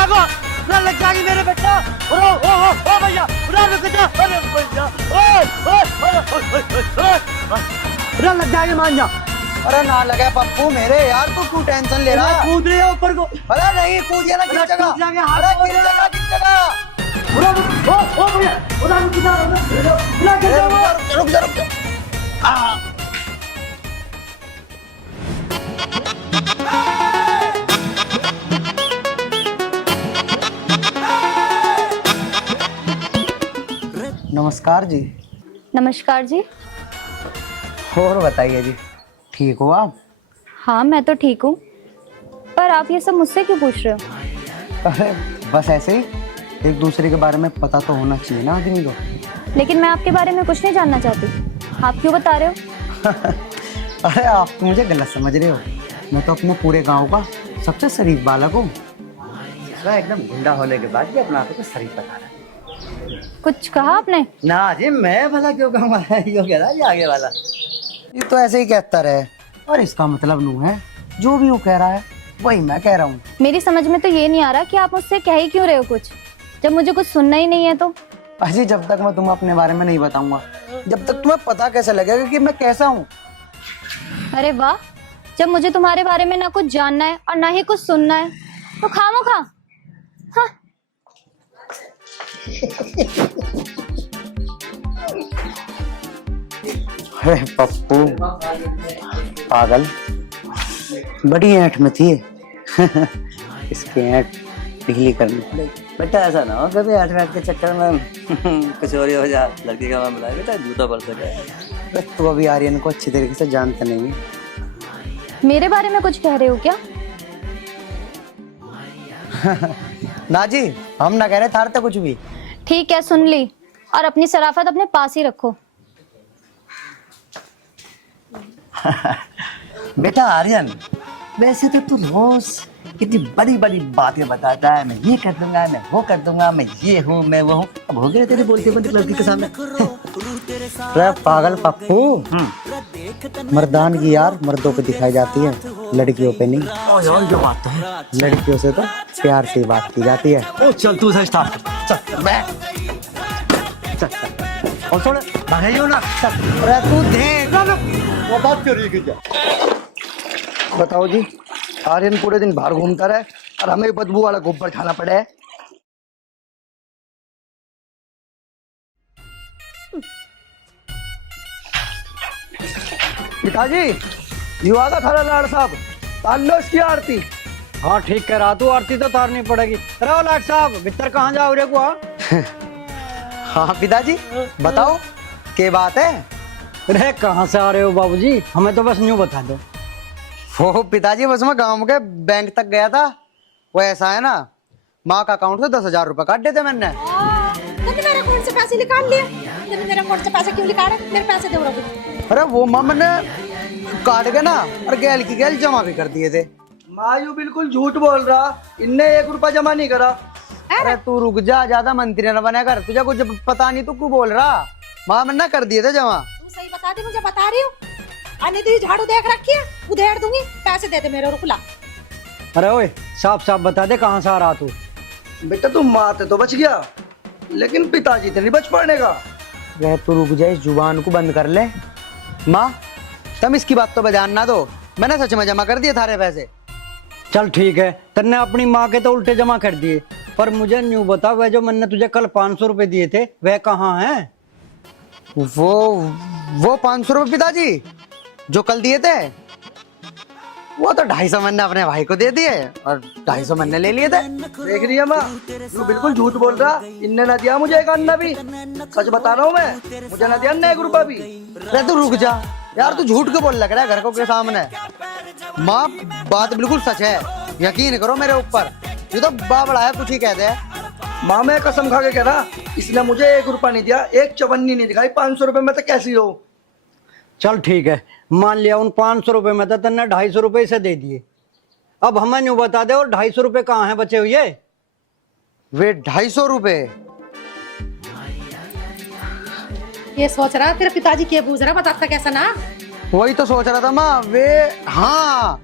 जागो, ना लग जाएगी मेरे बेटा। ओ भैया, उड़ा रुक जा, अरे भैया, उड़ा लग जाएगी, मान जा। अरे ना लगे पप्पू मेरे यार, तू क्यों टेंशन ले रहा है? कूद रही है ऊपर को। अरे नहीं कूदिए ना, गिर जगह। अरे गिर जगह, गिर जगह। उड़ा ओ भैया, उड़ा रुक जा, उड़ा गिर जा। रुक जा, रुक जा। नमस्कार जी। नमस्कार जी। और बताइए जी, ठीक हो आप? हाँ मैं तो ठीक हूँ, पर आप ये सब मुझसे क्यों पूछ रहे हो? अरे बस ऐसे ही, एक दूसरे के बारे में पता तो होना चाहिए ना आदमी को। लेकिन मैं आपके बारे में कुछ नहीं जानना चाहती, आप क्यों बता रहे हो? अरे आप तो मुझे गलत समझ रहे हो, मैं तो अपने पूरे गांव का सबसे शरीफ बालक हूँ। एकदम गुंडा होने के बाद भी अपना आप को शरीफ बता रहा है। कुछ कहा आपने? ना जी, मैं भला क्यों कहूँगा, यो कह रहा है आगे वाला। ये तो ऐसे ही कहता रहे, और इसका मतलब नू है जो भी वो कह रहा है वही मैं कह रहा हूँ। मेरी समझ में तो ये नहीं आ रहा कि आप मुझसे कह ही क्यों रहे हो कुछ, जब मुझे कुछ सुनना ही नहीं है तो। अजी जब तक मैं तुम्हें अपने बारे में नहीं बताऊंगा, जब तक तुम्हें पता कैसे लगेगा कि मैं कैसा हूँ? अरे वाह, जब मुझे तुम्हारे बारे में ना कुछ जानना है और ना ही कुछ सुनना है तो खामोखा। हाँ। अरे पप्पू पागल, बड़ी ऐंठ में थी इसकी ऐंठ ढीली करनी पड़ेगी। बेटा ऐसा ना हो कभी 8 के चक्कर में कुछ और ही हो जा, लड़की का मामला है बेटा, जूता पड़ सके। तू अभी आर्यन को अच्छी तरीके से जानता नहीं है। मेरे बारे में कुछ कह रहे हो क्या? ना जी, हम ना कह रहे थारते कुछ भी। ठीक है, सुन ली, और अपनी शराफत अपने पास ही रखो। बेटा आर्यन, वैसे तो तू रोज कितनी बड़ी बड़ी बातें बताता है, मैं ये कर दूंगा, मैं वो कर दूंगा, मैं ये हूँ, मैं वो हूँ। अब हो गया तेरे बोलते बोलते लड़की के सामने। अरे पागल पप्पू, मर्दान की यार मर्दों पे दिखाई जाती है, लड़कियों पे नहीं। जो बात है, लड़कियों से तो प्यार से बात की जाती है। ओ चल तू से स्टार्ट कर, चल मैं चल और सुन भागइयो ना, चल। अरे तू देख वो बात करिए कि क्या। बताओ जी, आर्यन पूरे दिन बाहर घूमता रहे और हमें बदबू वाला गोबर खाना पड़े है। पिताजी, युवा थारा लाड़ साहब, तार लो इसकी आरती। हाँ ठीक कह रहा तू, आरती तो तारनी पड़ेगी। अरे लाट साहब, भीतर कहाँ जाओ रे को? हाँ पिताजी बताओ, क्या बात है? अरे कहाँ से आ रहे हो बाबूजी, हमें तो बस न्यू बता दो। वो पिताजी बस मैं गांव के बैंक तक गया था, वो ऐसा है ना, माँ का अकाउंट से 10,000 रुपए काट देते मैंने। तूने मेरे अकाउंट से पैसे निकाल लिए? तूने मेरे अकाउंट से पैसे क्यों निकाले? मेरे पैसे दे रहा। अरे वो माँ मैंने काट के ना और गैल की गैल जमा भी कर दिए थे। माँ यू बिल्कुल झूठ बोल रहा, इनने 1 रुपया जमा नहीं करा। अरे तू रुक जा, ज्यादा मंत्री न बने कर, तुझे कुछ पता नहीं, तू क्यों बोल रहा? माँ मैंने कर दिए थे जमा। तू सही बता दे, मुझे बता रही हूँ। अन्य तो झाड़ू देख रखी है, उधेड़ दूंगी। पैसे दे दे मेरे, रुकला। अरे ओए साफ साफ बता दे कहाँ से आ रहा तू? बेटा तू माँ तो बच गया, लेकिन पिताजी तो नहीं बच पाने का। वह तू रुक जा, इस जुबान को बंद कर ले। माँ तुम इसकी बात तो बजान ना दो, मैंने सच में जमा कर दिए थारे पैसे। चल ठीक है, तन्ने अपनी माँ के तो उल्टे जमा कर दिए, पर मुझे न्यू बता, वह जो मैंने तुझे कल 500 रुपए दिए थे वह कहाँ है? वो 500 रुपए पिताजी जो कल दिए थे, वो तो 250 मैंने अपने भाई को दे दिए और 250 मैंने ले लिए थे। देख रही है माँ, तू बिल्कुल झूठ बोल रहा, इनने ना दिया मुझे 1 अन्ना भी। सच बता रहा हूँ मैं, मुझे ना दिया 1 रुपया भी। अरे तू रुक जा यार, तू झूठ क्यों बोल लग रहा है घर को के सामने? माँ बात बिल्कुल सच है, यकीन करो मेरे ऊपर, ये तो बाबड़ा है, कुछ ही कहते हैं। माँ मैं कसम खा के कह रहा, इसने मुझे 1 रुपया नहीं दिया, 1 चवन्नी नहीं दिखाई। 500 रुपए में तो कैसी हो? चल ठीक है, मान लिया उन 500 रुपए में तो तन्ने 250 रुपए से दे दिए। अब हमें न्यू बता दे, और 250 रुपए कहाँ है बचे हुए? वे 250 रुपए? ये सोच रहा तेरे पिताजी क्या पूछ रहा, बताता कैसा ना। वही तो सोच रहा था माँ, वे हाँ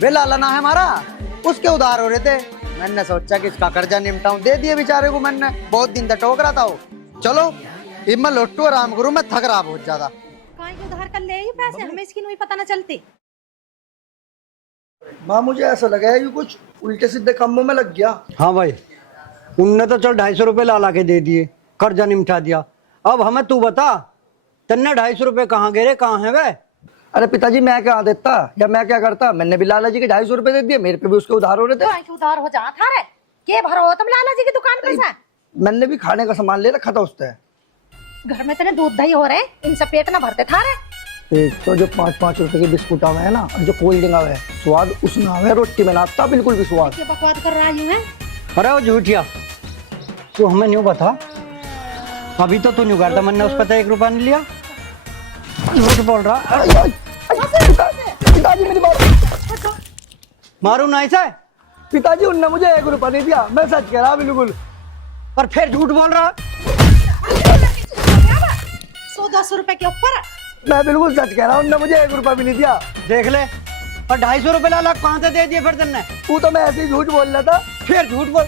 वे लाला ना है हमारा, उसके उधार हो रहे थे, मैंने सोचा कि इसका कर्जा निपटाऊं, दे दिए बेचारे को मैंने, बहुत दिन तक टोक रहा था वो। चलो अब मैं लौटू आराम करूं, मैं थक रहा बहुत ज्यादा। कहीं के उधार कर ले ही पैसे, हमें इसकी नहीं पता ना चलती। माँ मुझे ऐसा लगा है कि कुछ उल्टे सीधे कामों में लग गया। हाँ भाई, उनने तो चल 250 रुपये ला के दे दिए, कर्जा निपटा दिया। अब हमें तू बता, तन्ने 250 रुपये कहाँ गिरे, कहाँ है वे? अरे पिताजी मैं क्या देता या मैं क्या करता, मैंने भी लाला जी के 250 रुपए दे दिए, मेरे पे भी उसके उधार हो रहे थे। कहीं के उधार हो जा था रे, के भरो हो तुम लाला जी की दुकान पे से? मैंने भी खाने का सामान ले रखा था उससे। घर में तेरे दूध दही हो रहे, इनसे पेट ना भरते था रे। एक तो जो 5-5 रुपए के बिस्कुट आवे है ना, और जो कोल्ड ड्रिंक आवे है, स्वाद उसमें आवे, रोटी में ना आता बिल्कुल भी स्वाद। ये बकवास कर रहा है। अरे वो झूठिया, तू हमें न्यू बता, अभी तो तू न्यू करता, मैंने उस पर 1 रुपया नहीं लिया। झूठ बोल रहा। पिताजी मेरी बात, मारू ना ऐसा? पिताजी उनने मुझे 1 रुपया नहीं दिया, मैं सच कह रहा बिल्कुल। पर फिर झूठ बोल रहा। 100-200 रुपए के ऊपर मैं बिल्कुल सच कह रहा हूँ, उनने मुझे 1 रुपया भी नहीं दिया। देख ले, और 250 रुपये ला कहाँ से दे दिए फिर तुमने? तू तो मैं ऐसे ही झूठ बोल रहा था। फिर झूठ बोल।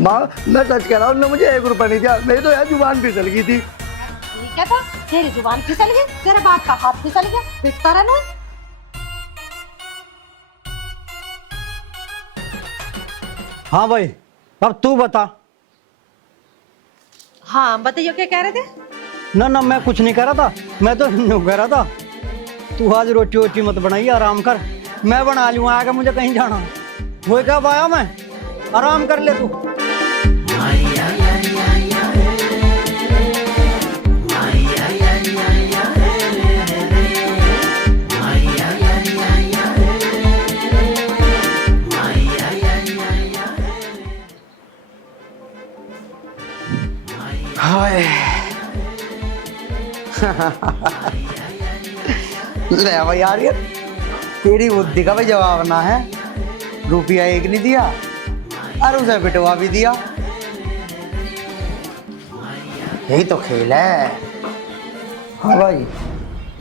माँ मैं सच कह रहा हूँ, उनने मुझे 1 रुपया नहीं दिया, मेरी तो यार जुबान फिसल गई थी। ठीक है, तो तेरी जुबान फिसल गई, तेरे बाप का हाथ फिसल गया, पिटता रहना। हाँ भाई, अब तू बता। हाँ बताइए, क्या कह रहे थे? ना मैं कुछ नहीं कह रहा था, मैं तो न्यू कह रहा था तू आज रोटी वोटी मत बनाइए, आराम कर, मैं बना लूँ, आगे मुझे कहीं जाना। वो कब आया, मैं आराम कर ले तू। हाय ले भाई यार, ये तेरी बुद्धि का भाई जवाब ना है। रुपया 1 नहीं दिया और उसे पिटवा भी दिया, यही तो खेल है। हाँ भाई,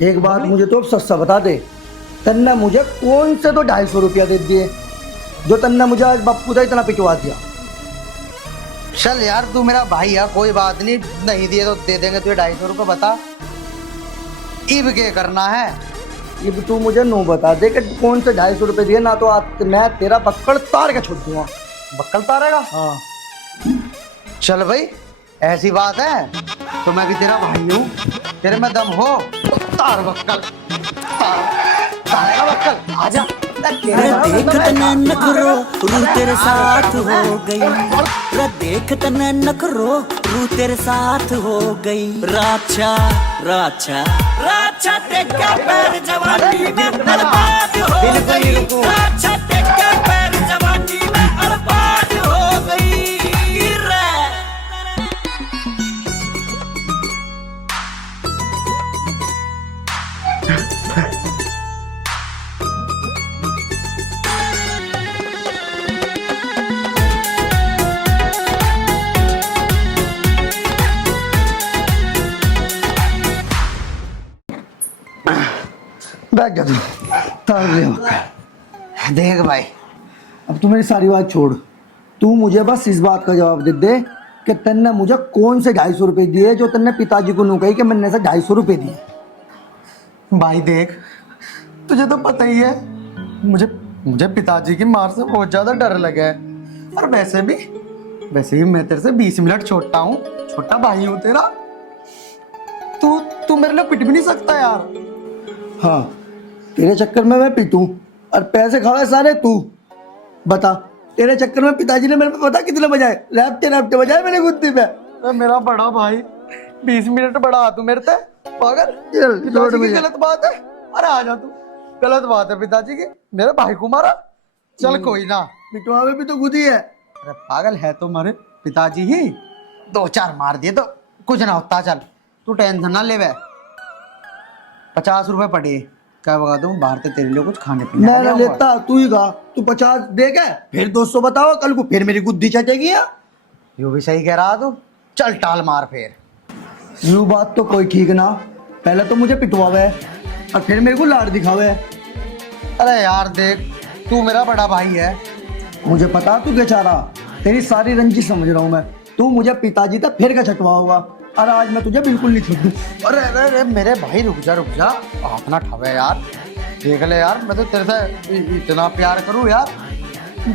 एक बात मुझे तो सच सा बता दे, तन्ने मुझे कौन से तो 250 रुपया दे दिए जो तन्ने मुझे आज बापू का इतना पिटवा दिया? चल यार तू मेरा भाई है, कोई बात नहीं, नहीं दिए तो दे देंगे तुझे 250 रुपये। बता इब क्या करना है? ये भी तू मुझे नो बता दे कि कौन से 250 रुपये दिए, ना तो आज मैं तेरा बक्कड़ तार के छोड़ दूंगा। बक्कल तारेगा? हाँ चल भाई ऐसी बात है तो मैं भी तेरा भाई हूँ, तेरे में दम हो तो तार बक्कल, तारेगा बक्कल, आजा। देख तने नखरो रू तेरे साथ हो गई, देख तने नखरो रू तेरे साथ हो गई। राचा राचा राचा तेरा पैर जवानी में बर्बाद हो गई, राचा तेरा पैर जवानी में बर्बाद हो गई। बैठ जा तू, तार ले बक्कड़। देख भाई, अब तू मेरी सारी बात छोड़, तू मुझे बस इस बात का जवाब दे दे कि तन्ने मुझे कौन से 250 रुपये दिए जो तन्ने पिताजी को नू कही कि मैंने से 250 रुपये दिए। भाई देख तुझे तो पता ही है, मुझे पिताजी की मार से बहुत ज्यादा डर लगा है, और वैसे भी मैं तेरे से 20 मिनट छोटा हूँ, छोटा भाई हूँ तेरा। तू मेरे लिए पिट भी नहीं सकता यार। हाँ, तेरे चक्कर में मैं पीटूं और पैसे खावे सारे तू। बता, तेरे चक्कर में पिताजी ने मेरे पे पता कितने बजाए, रैप्टे बजाए मैंने गुद्दी पे। तो मेरा बड़ा भाई 20 मिनट बड़ा तू मेरे से पागल। पिताजी की गलत बात है, अरे आ जा तू, गलत बात है पिताजी की, मेरे भाई को मारा। चल कोई ना, पिटवा में भी तो खुद ही है। अरे पागल है तो हमारे पिताजी ही, 2-4 मार दिए तो कुछ ना होता। चल तू टेंशन ना ले, 50 रुपए पड़े, क्या बता दूं, बाहर से तेरे लिए कुछ खाने पीने मैं ना लेता, तू ही गा, तू 50 दे गए, फिर 200 बताओ, कल को फिर मेरी गुद्दी चटेगी। यो भी सही कह रहा तू, चल टाल मार फिर। यूं बात तो कोई ठीक ना, पहले तो मुझे पिटवावे और फिर मेरे को लाड़ दिखावे। अरे यार देख, तू मेरा बड़ा भाई है। मुझे पता तू क्या चाह रहा, तेरी सारी रंजिश समझ रहा हूँ मैं। तू मुझे पिताजी तक फिर का छटवा होगा और आज मैं तुझे बिल्कुल नहीं छोड़ दूँ। अरे अरे अरे मेरे भाई रुक जा अपना ठवे यार, देख ले यार, मैं तो तेरे से इतना प्यार करूँ यार।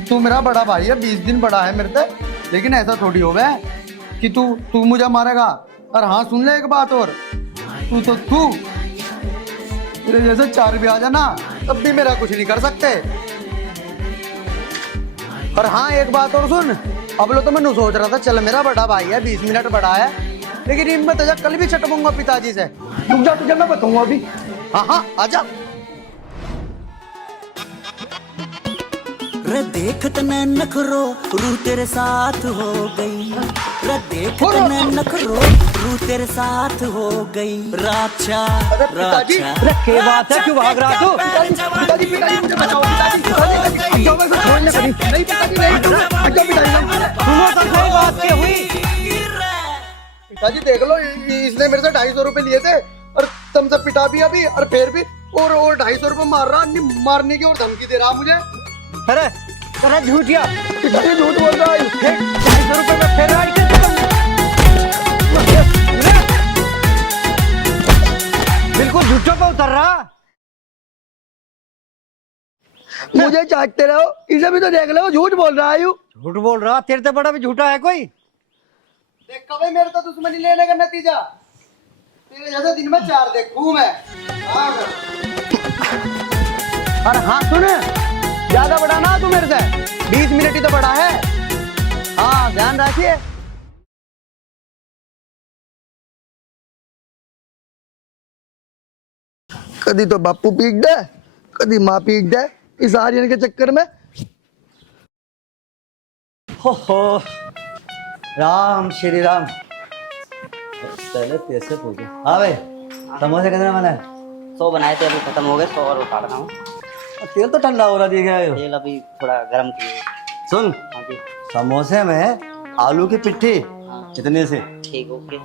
तू मेरा बड़ा भाई है, 20 दिन बड़ा है मेरे से, लेकिन ऐसा थोड़ी हो गया कि तू मुझे मारेगा। और हाँ सुन ले एक बात और, तू मेरे जैसे 4 भी आ जाना तब भी मेरा कुछ नहीं कर सकते। और हाँ एक बात और सुन, अब लो तो मैं सोच रहा था चल मेरा बड़ा भाई है, 20 मिनट बड़ा है, लेकिन इन मैं तुझे कल भी चटकूंगा पिताजी से। रुक जा, तुझे मैं बताऊंगा अभी। हाँ आजा। रे देख तने नखरो रूह तेरे साथ हो गई, रे देख तने नखरो रूह तेरे साथ हो गई। राचा राचा अरे क्या बात है, क्यों भाग रहा तू? पिताजी मुझे बचाओ, पिताजी अब मैं छोड़ने कभी नहीं, पिताजी नहीं, सुनो तो सही बात क्या हुई? पिताजी देख लो, इसने मेरे से 250 रुपए लिए थे और तुमसे पिटा भी अभी, और फिर भी और 250 रुपए मार रहा, मारने की और धमकी दे रहा मुझे। अरे अरे झूठिया, पिताजी झूठ बोल रहा है। 250 रुपए में फिर राइड कर बिल्कुल झूठों पे उतर रहा। मुझे चाटते रहो, इसे भी तो देख लो, झूठ बोल रहा है यू। झूठ बोल रहा, तेरे से बड़ा भी झूठा है कोई? देख कभी मेरे तो दुश्मनी लेने का नतीजा, तेरे जैसे दिन में 4 देखूं मैं। अरे हाँ सुन, ज्यादा बड़ा ना तू मेरे से, 20 मिनट ही तो बड़ा है। हाँ ध्यान रखिए। कदी तो बापू पीट दे, कदी माँ पीट दे, इस आर्यन के चक्कर में। हो राम श्री राम। पहले कैसे पूछे? हाँ भाई, समोसे कितने बना है? 100 बनाए थे, अभी खत्म हो गए, 100 और उतार रहा हूँ। तेल तो ठंडा हो रहा दिख रहा है। तेल अभी थोड़ा गर्म किए। सुन, हाँ जी, समोसे में आलू की पिट्ठी कितने से, ठीक ओके।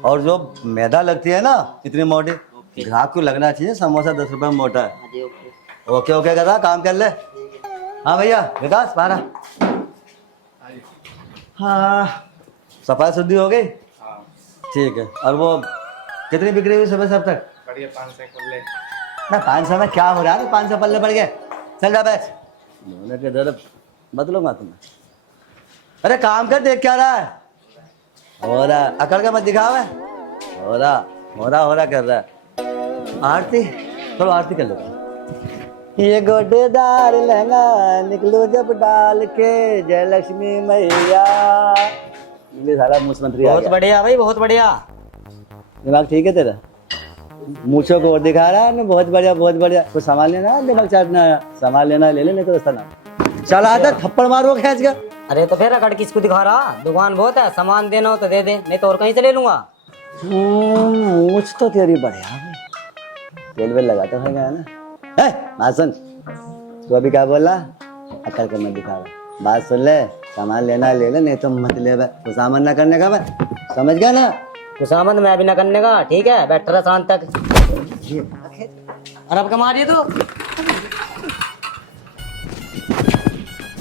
और जो मैदा लगती है ना इतनी मोटी, ग्राहक को लगना चाहिए समोसा 10 रुपए में मोटा है। हाँ जी ओके। ओके ओके करा, काम कर ले। हाँ भैया विकास बारा। हाँ सफाई शुद्धि हो गई? ठीक है। और वो कितनी बिक्री हुई सुबह से अब तक? बढ़िया, 500 कर ले। ना 500 में क्या हो रहा है? 500 पल्ले पड़ गए। चल जा बैठ, दोनों के दर्द बदलूंगा तुम्हें। अरे काम कर, देख क्या रहा है? हो रहा अकड़ का मत दिखावे। हो रहा कर रहा है। आरती थोड़ा आरती कर लो। ये गोटेदार लहंगा निकलो जब डाल के, जय लक्ष्मी मैया। ये सारा मुख्यमंत्री आ बहुत गया। बढ़िया भाई, बहुत बढ़िया। दिमाग ठीक है तेरा? मूछों को और दिखा रहा है ना, बहुत बढ़िया। कुछ सामान लेना है, दिमाग चाटना है, सामान लेना है ले ले, नहीं तो उसका नाम चल आता थप्पड़ मारो खींच के। अरे तो फिर अकड़ किसको दिखा रहा? दुकान बहुत है, सामान देना हो तो दे दे, नहीं तो और कहीं से ले लूंगा। मूछ तो तेरी बढ़िया है, तेल वेल लगाता है ना। मासन तू अभी क्या बोला? अकड़ कर मत दिखा रहा, बात सुन ले, सामान लेना है ले ले, नहीं तो मत ले। तो सामान ना करने का, मैं समझ गया ना? खुशामद मैं भी ना करने का, ठीक है? बैठ रहा शाम तक। और अब कमा रही है तो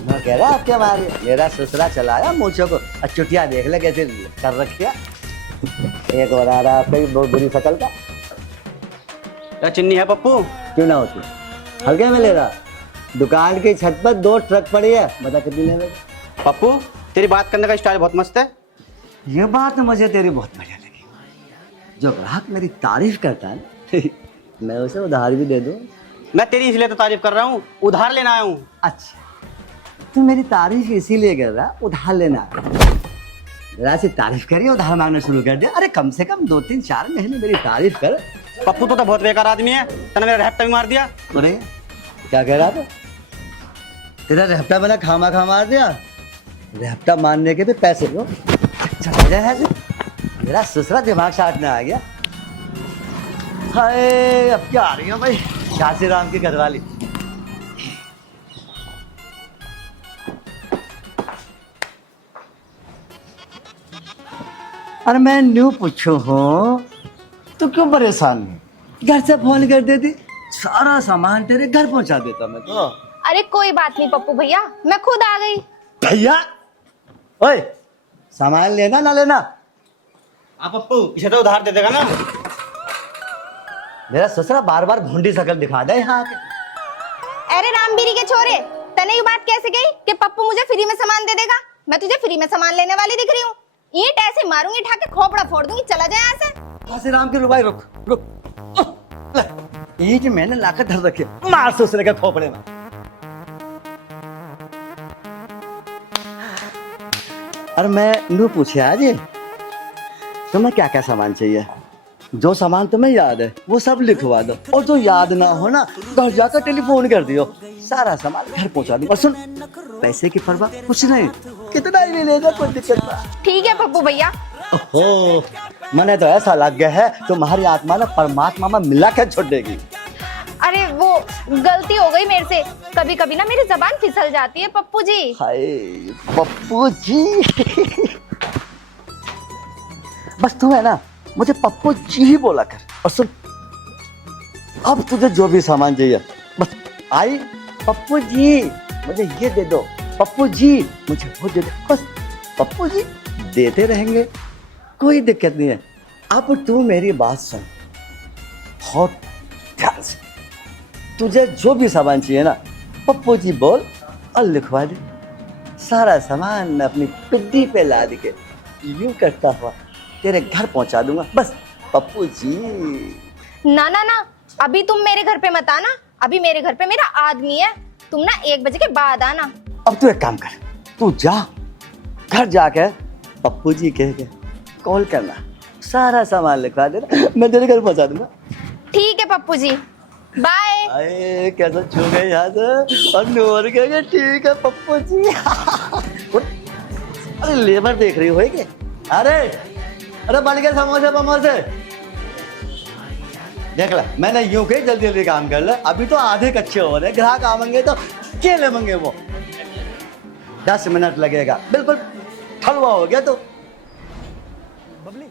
मैं कह रहा आपके हमारे मेरा ससुरा चलाया मूछों को, चुटिया देख ले कैसे कर रखी है। एक और आ रहा आपकी बहुत बुरी शकल का। क्या चिन्नी है पप्पू? क्यों ना होती, हल्के में ले रहा। दुकान की छत पर 2 ट्रक पड़ी है, बता कितनी ले रहे? पप्पू तेरी बात करने का स्टाइल बहुत मस्त है। ये बात मुझे तेरी बहुत बढ़िया लगी। जो ग्राहक मेरी तारीफ करता है मैं उसे उधार भी दे दूं। मैं तेरी इसलिए तो तारीफ कर रहा हूँ, उधार लेना आया हूँ। अच्छा, तू मेरी तारीफ इसीलिए कर रहा, उधार लेना। जरा सी तारीफ करिए, उधार मांगना शुरू कर दिया। अरे कम से कम 2-3-4 महीने मेरी तारीफ कर। पप्पू तो बहुत बेकार आदमी है, तूने मेरा रहता भी मार दिया। अरे क्या कह रहा था? तेरा रहता बना खामा खा मार दिया। रहता मारने के भी पैसे लो, चला जाए। मेरा ससुरा दिमाग चाटने आ गया। हाय अब क्या आ रही हो भाई, झांसी राम की घरवाली। अरे मैं न्यू पूछू हूँ तो क्यों परेशान है? घर से फोन कर देती, सारा सामान तेरे घर पहुंचा देता मैं तो। अरे कोई बात नहीं पप्पू भैया, मैं खुद आ गई। भैया ओए, सामान लेना ना लेना? आप पप्पू इसे तो उधार दे देगा ना? मेरा ससुरा बार बार भूंडी शकल दिखा दे यहाँ आके। अरे रामबीरी के छोरे, तने ये बात कैसे गई कि पप्पू मुझे फ्री में सामान दे देगा? मैं तुझे फ्री में सामान लेने वाली दिख रही हूँ? ईंट ऐसे मारूंगी, ठाके खोपड़ा फोड़ दूंगी, चला जाए यहाँ से। आसे राम की रुबाई, रुक रुक। ले, ईंट मैंने लाकर धर रखी है, मार ससुरे के खोपड़े में। और मैं नू पूछे आज तुम्हें क्या क्या सामान चाहिए? जो सामान तुम्हें याद है वो सब लिखवा दो, और जो याद ना हो ना घर जाकर टेलीफोन कर दियो, सारा सामान घर पहुंचा दूंगा। सुन, पैसे की परवाह कुछ नहीं, कितना ही ले लेगा, कोई दिक्कत नहीं। ठीक है पप्पू भैया। ओहो, मैंने तो ऐसा लग गया है तुम्हारी आत्मा ना परमात्मा में मिला के छोड़ेगी। अरे वो गलती हो गई मेरे से, कभी कभी ना मेरी जबान फिसल जाती है पप्पू जी। हाय पप्पू जी। बस तू है ना मुझे पप्पू जी ही बोला कर। और सुन, अब तुझे जो भी सामान चाहिए बस आई, पप्पू जी मुझे ये दे दो, पप्पू जी मुझे वो दे दो, बस पप्पू जी देते रहेंगे, कोई दिक्कत नहीं है। अब तू मेरी बात सुन बहुत ध्यान से। तुझे जो भी सामान चाहिए ना पप्पू जी बोल और लिखवा दे, सारा सामान मैं अपनी पिड्डी पे लाद के यूं करता हुआ तेरे घर पहुंचा दूंगा, बस पप्पू जी। ना ना ना, अभी तुम मेरे घर पे मत आना, अभी मेरे घर पे मेरा आदमी है, तुम ना 1 बजे के बाद आना। अब तू एक काम कर, तू जा घर जाके पप्पू जी कह के कॉल करना, सारा सामान लिखवा देना, मैं तेरे घर पहुंचा दूंगा। ठीक है पप्पू जी, बाय। अरे कैसा छू गए यहाँ से, और नूर के ठीक है पप्पू जी। अरे लेबर देख रही हो क्या? अरे बन गए समोसे बमोसे, देख ला मैंने यूं कही जल्दी जल्दी काम कर ले, अभी तो आधे कच्चे हो रहे, ग्राहक आवेंगे तो क्या लेंगे वो, 10 मिनट लगेगा, बिल्कुल हलवा हो गया। तो बबली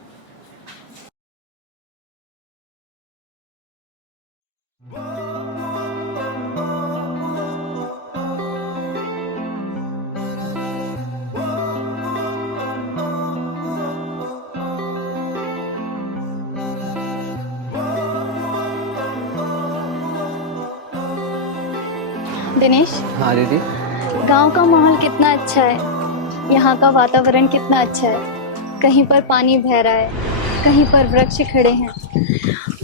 दिनेश, हाँ दीदी। गांव का माहौल कितना अच्छा है, यहाँ का वातावरण कितना अच्छा है, कहीं पर पानी बह रहा है, कहीं पर वृक्ष खड़े हैं,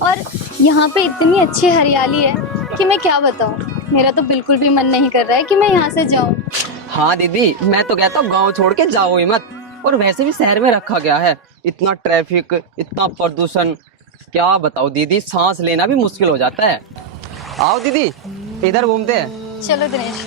और यहाँ पे इतनी अच्छी हरियाली है कि मैं क्या बताऊँ, मेरा तो बिल्कुल भी मन नहीं कर रहा है कि मैं यहाँ से जाऊँ। हाँ दीदी, मैं तो कहता हूँ गाँव छोड़ के जाओ ही मत, और वैसे भी शहर में रखा गया है, इतना ट्रैफिक, इतना प्रदूषण, क्या बताओ दीदी, सांस लेना भी मुश्किल हो जाता है। आओ दीदी इधर घूमते हैं। चलो दिनेश।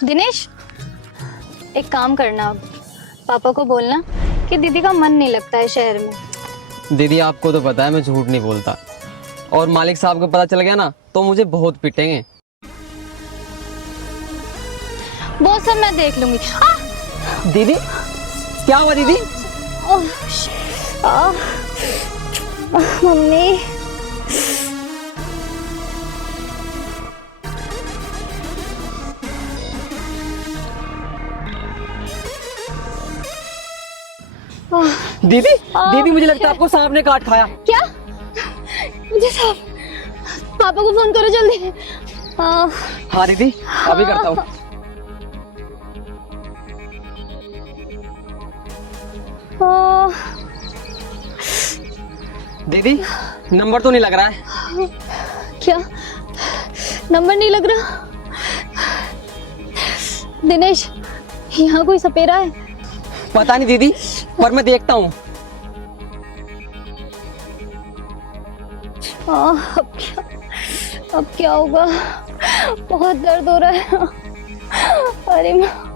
दिनेश, एक काम करना, अब पापा को बोलना कि दीदी का मन नहीं लगता है शहर में। दीदी आपको तो पता है मैं झूठ नहीं बोलता, और मालिक साहब को पता चल गया ना तो मुझे बहुत पीटेंगे। वो सब मैं देख लूंगी। दीदी क्या हुआ दीदी? मम्मी, दीदी दीदी मुझे लगता है आपको सांप ने काट खाया। क्या? मुझे सांप? पापा को फोन करो जल्दी। हाँ दीदी अभी करता हूँ। दीदी नंबर तो नहीं लग रहा है। क्या नंबर नहीं लग रहा? दिनेश, यहाँ कोई सपेरा है? पता नहीं दीदी, पर मैं देखता हूँ। अब क्या होगा? बहुत दर्द हो रहा है। अरे माँ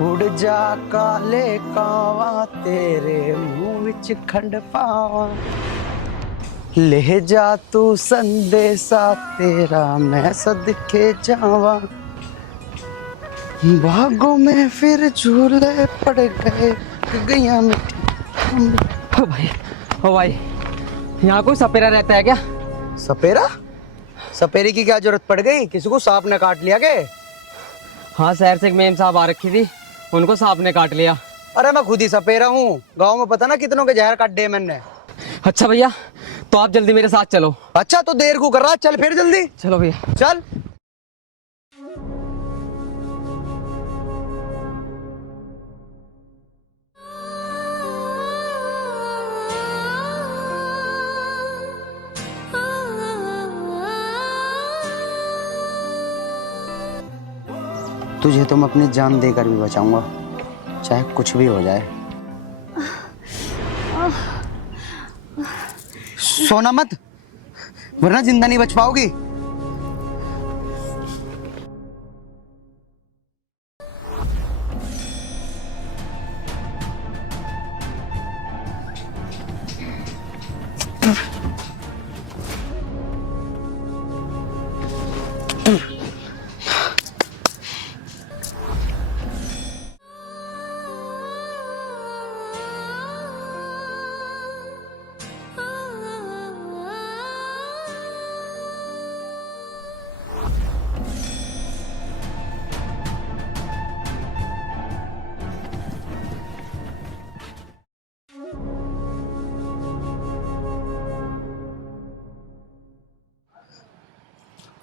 उड़ जा काले कावा तेरे मुंह विच खंड पावा ले जा तू संदेशा तेरा मैं सदके जावा बागों में फिर झूले पड़ गए गैया मिट्टी। ओ भाई यहाँ कोई सपेरा रहता है क्या? सपेरा? सपेरे की क्या जरूरत पड़ गई? किसी को सांप ने काट लिया के? हाँ, शहर से एक मेम साहब आ रखी थी, उनको सांप ने काट लिया। अरे मैं खुद ही सपेरा हूँ, गांव में पता ना कितनों के जहर काट दिए मैंने। अच्छा भैया, तो आप जल्दी मेरे साथ चलो। अच्छा तो देर को कर रहा, चल फिर जल्दी। चलो भैया चल। तुझे तो मैं अपनी जान देकर भी बचाऊंगा, चाहे कुछ भी हो जाए। सोना मत, वरना जिंदा नहीं बच पाओगी।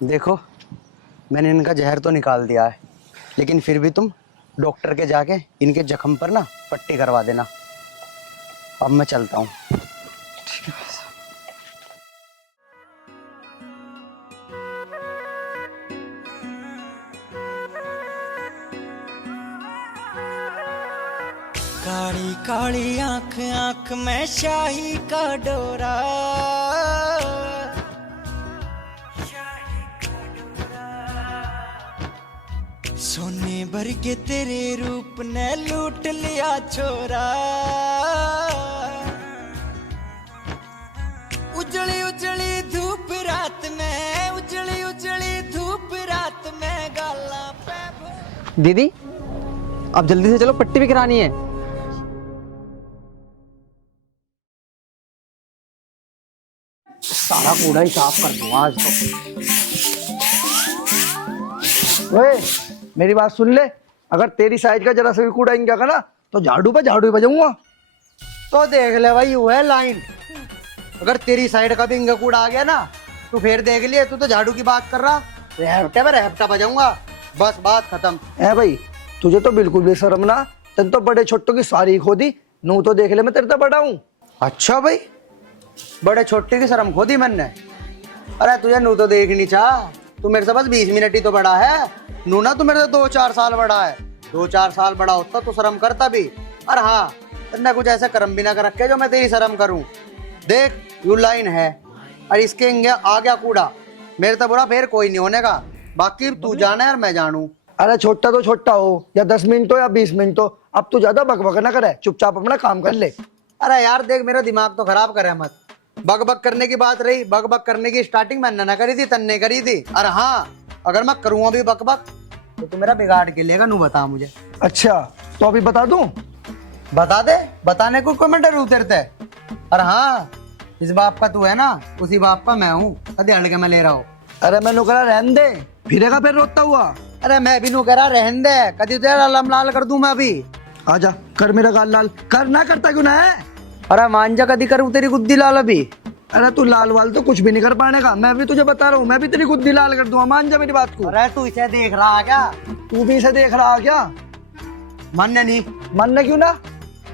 देखो, मैंने इनका जहर तो निकाल दिया है, लेकिन फिर भी तुम डॉक्टर के जाके इनके जख्म पर ना पट्टी करवा देना। अब मैं चलता हूँ। ठीक है। काली काली आंख आंख में शाही का डोरा, सोने भर के तेरे रूप ने लूट लिया छोरा। उजली उजली धूप रात में, उजली उजली धूप रात में गाला पे। दीदी, आप जल्दी से चलो, पट्टी भी करानी है। सारा कूड़ा ही साफ कर दूंगा आज तो। ओए, मेरी बात सुन ले, अगर तेरी साइज का जरा सा भी कूड़ा इंगा का ना तो झाड़ू पे झाड़ू ही बजाऊंगा। तो देख ले भाई, वो है लाइन। अगर तेरी साइड का भी इंगा कूड़ा आ गया ना तो फिर देख लिए, तू तो झाड़ू की बात कर रहा, रहपटे में रहपटा बजाऊंगा। बस बात खत्म है भाई। तुझे तो बिल्कुल भी शर्म ना, तेन तो बड़े छोटों की सारी खोदी। नू तो देख ले, मैं तेरे तो बड़ा हूँ। अच्छा भाई, बड़े छोटे की शर्म खोदी मैंने। अरे तुझे नू तो देखनी चाह, तू मेरे से बस 20 मिनट ही तो बड़ा है। नू ना तू मेरे से 2-4 साल बड़ा है। 2-4 साल बड़ा होता तो शर्म करता भी। और हाँ, तेने कुछ ऐसे कर्म भी ना कर रखे जो मैं तेरी शर्म करूं। देख, यू लाइन है और इसके इंगे आ गया कूड़ा, मेरे तो बुरा फिर कोई नहीं होने का। बाकी तू जाने और मैं जानू। अरे छोटा तो छोटा हो, या 10 मिनट हो या 20 मिनट हो, अब तू ज्यादा बकबक ना करे, चुपचाप अपना काम कर ले। अरे यार देख, मेरा दिमाग तो खराब करे मत। बकबक करने की बात रही, बकबक करने की स्टार्टिंग मैंने ना करी थी, तन्ने करी थी। और हाँ, अगर मैं करूँगा भी बकबक तो तू मेरा बिगाड़ के लेगा। नू बता मुझे। अच्छा, तो अभी बता दूं? बता दे, बताने को कोई मैं डरू तेरे से। और हाँ, इस बाप का तू है ना, उसी बाप का मैं हूँ। ध्यान के मैं ले रहा हूँ। अरे मैं नुकरा रहन दे, फिरेगा फिर रोता हुआ। अरे मैं भी नुकरा रहन दे, कभी तेरा लम लाल कर दूं मैं अभी। आजा, कर मेरा गाल लाल। कर ना, करता क्यों ना है? अरे मांझा कदी करूँ तेरी गुद्दी लाल अभी। अरे तू लाल वाल तो कुछ भी नहीं कर पाने का, मैं भी तुझे बता रहा हूँ, मैं भी तेरी गुद्दी लाल कर दूंगा। मान जा मेरी बात को। अरे तू इसे देख रहा क्या? तू भी इसे देख रहा क्या? मानने नहीं, मानने क्यों ना?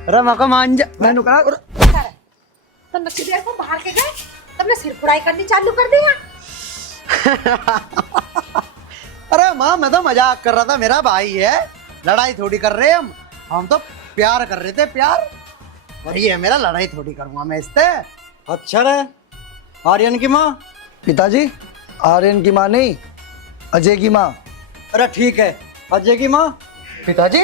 अरे मका मान जा। मैं नुकरा तो नक्की देर को बाहर के गए, तुमने सिर पुड़ाई करनी चालू कर दिया। अरे माँ मैं तो मजाक कर रहा था, मेरा भाई है, लड़ाई थोड़ी कर रहे हम तो प्यार कर रहे थे, प्यार। और ये मेरा, लड़ाई थोड़ी करूंगा मैं इससे। अच्छा रे, आर्यन की माँ? पिताजी आर्यन की माँ नहीं, अजय की माँ। अरे ठीक है, अजय की माँ। पिताजी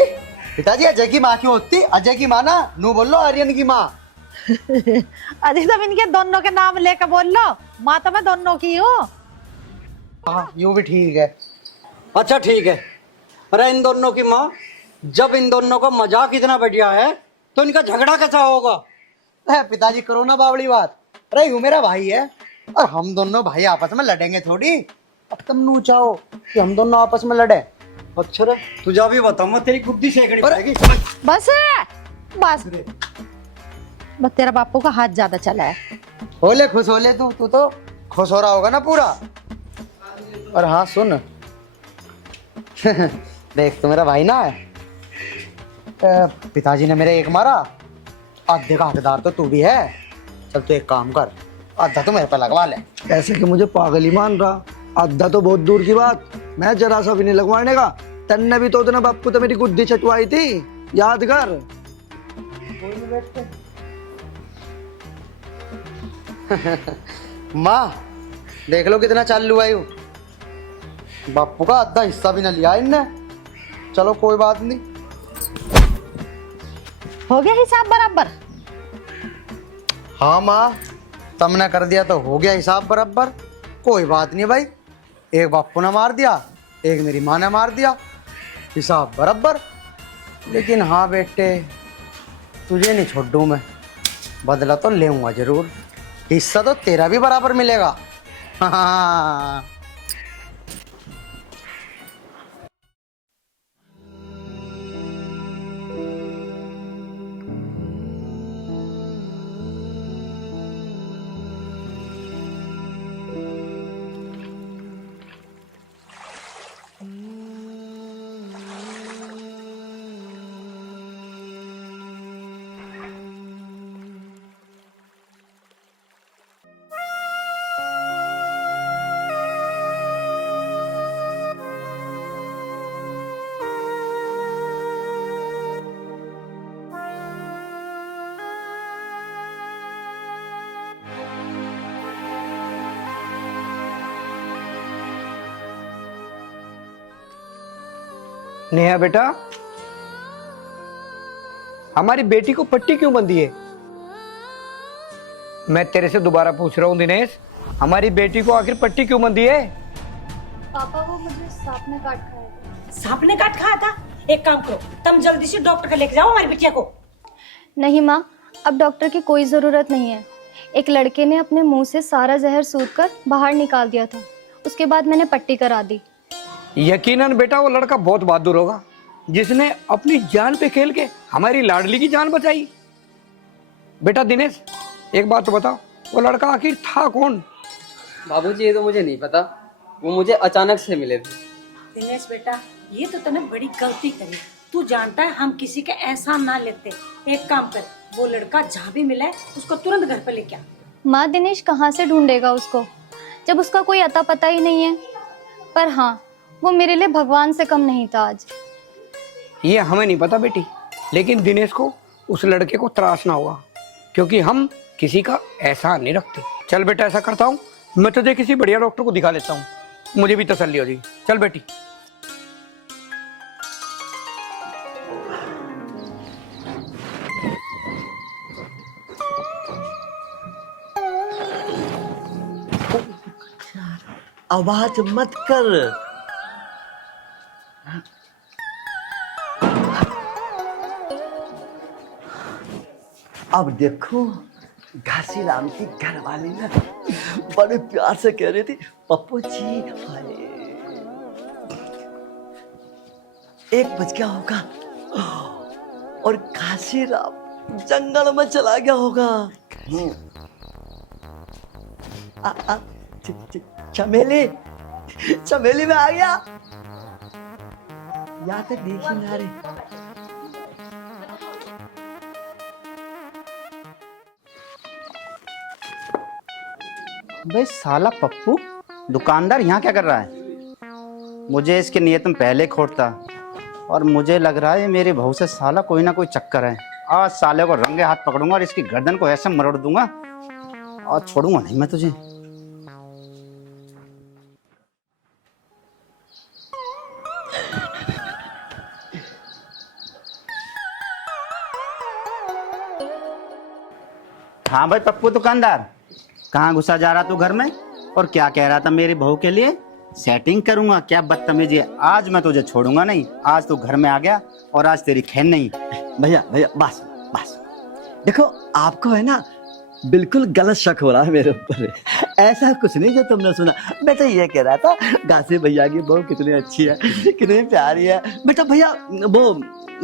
पिताजी अजय की माँ क्यों होती? अजय की माँ ना, नू बोल लो आर्यन की माँ। अधिकतम इनके दोनों के नाम लेकर बोल लो, माँ तो मैं दोनों की हूँ। हाँ यूं भी ठीक है। अच्छा ठीक है। अरे इन दोनों की माँ, जब इन दोनों का मजाक इतना बढ़िया है तो इनका झगड़ा कैसा होगा? पिताजी करो ना बावड़ी बात। अरे यूं मेरा भाई है और हम दोनों भाई आपस में लड़ेंगे थोड़ी। अब तुम नू चाहो कि हम दोनों आपस में लड़े? अच्छा रे, तुझा भी बता, मैं तेरी गुद्दी सेकड़ी पड़ेगी। बस बस बस, तेरा बापू का हाथ ज्यादा चला है। होले खुश होले, तू तो खुश हो रहा होगा ना पूरा। और हाँ सुन देख, तो मेरा भाई ना है, पिताजी ने मेरे एक मारा, आधे का हकदार तो तू भी है। चल तू एक काम कर, आधा तो मेरे पे लगवा ले। ऐसे कि मुझे पागल ही मान रहा, आधा तो बहुत दूर की बात, मैं जरा सा भी नहीं लगवाने का। तन्ने भी तो उतना बापू तो मेरी गुद्दी छटवाई थी, याद कर। माँ देख लो कितना चालू है यूं, बापू का आधा हिस्सा भी ना लिया इनने। चलो कोई बात नहीं, हो गया हिसाब बराबर। हाँ माँ, तुमने कर दिया तो हो गया हिसाब बराबर। कोई बात नहीं भाई, एक बापू ने मार दिया, एक मेरी माँ ने मार दिया, हिसाब बराबर। लेकिन हाँ बेटे, तुझे नहीं छोड़ दूँ मैं, बदला तो लेऊंगा जरूर, हिस्सा तो तेरा भी बराबर मिलेगा। हाँ। नेहा बेटा, हमारी बेटी को पट्टी क्यों बंधी है? मैं तेरे से दोबारा पूछ रहा हूँ दिनेश, हमारी बेटी को आखिर पट्टी क्यों बंधी है? पापा, वो मुझे सांप ने काट खाया था। सांप ने काट खाया था? एक काम करो, तुम जल्दी से डॉक्टर के लेके जाओ हमारी बिटिया को। नहीं माँ, अब डॉक्टर की कोई ज़रूरत नहीं है। एक लड़के ने अपने मुंह से सारा जहर सूंघ कर बाहर निकाल दिया था, उसके बाद मैंने पट्टी करा दी। यकीनन बेटा वो लड़का बहुत बहादुर होगा, जिसने अपनी जान पे खेल के हमारी लाडली की जान बचाई। बेटा दिनेश, एक बात तो बताओ, वो लड़का आखिर था कौन? बाबूजी ये तो मुझे नहीं पता, वो मुझे अचानक से मिले थे। दिनेश बेटा, ये तो तूने बड़ी गलती करी। तू जानता है हम किसी के एहसान ना लेते। एक काम कर, वो लड़का जहाँ भी मिले उसको तुरंत घर पे लेके आ। माँ, दिनेश कहाँ से ढूंढेगा उसको जब उसका कोई अता पता ही नहीं है। पर हाँ, वो मेरे लिए भगवान से कम नहीं था आज। ये हमें नहीं पता बेटी, लेकिन दिनेश को उस लड़के को त्रासना होगा, क्योंकि हम किसी का एहसान नहीं रखते। चल बेटा, ऐसा करता हूँ, मैं तुझे किसी बढ़िया डॉक्टर को दिखा लेता हूँ, मुझे भी तसल्ली हो जाएगी। चल बेटी। आवाज मत कर। अब देखो, घासी राम की घरवाली ना बड़े प्यार से कह रही थी, पप्पू जी हाय। 1 बज गया होगा और घासी राम जंगल में चला गया होगा। चमेली, चमेली में आ गया। यहाँ तक देखी ना रे। भाई साला पप्पू दुकानदार यहाँ क्या कर रहा है? मुझे इसकी नीयत में पहले खोटता, और मुझे लग रहा है मेरे बहू से साला कोई ना कोई चक्कर है। आज साले को रंगे हाथ पकड़ूंगा और इसकी गर्दन को ऐसे मरोड़ दूंगा और छोड़ूंगा नहीं मैं तुझे। हाँ भाई पप्पू दुकानदार, कहाँ घुसा जा रहा तू घर में, और क्या कह रहा था मेरी बहू के लिए सेटिंग करूंगा? क्या बदतमीजी है, आज मैं तुझे छोड़ूंगा नहीं। आज तू घर में आ गया और आज तेरी खैर नहीं। भैया भैया बस बस, देखो आपको है ना बिल्कुल गलत शक हो रहा है मेरे ऊपर। ऐसा कुछ नहीं जो तुमने सुना। मैं तो ये कह रहा था गासी भैया की बहू कितनी अच्छी है, कितनी प्यारी है। बेटा भैया वो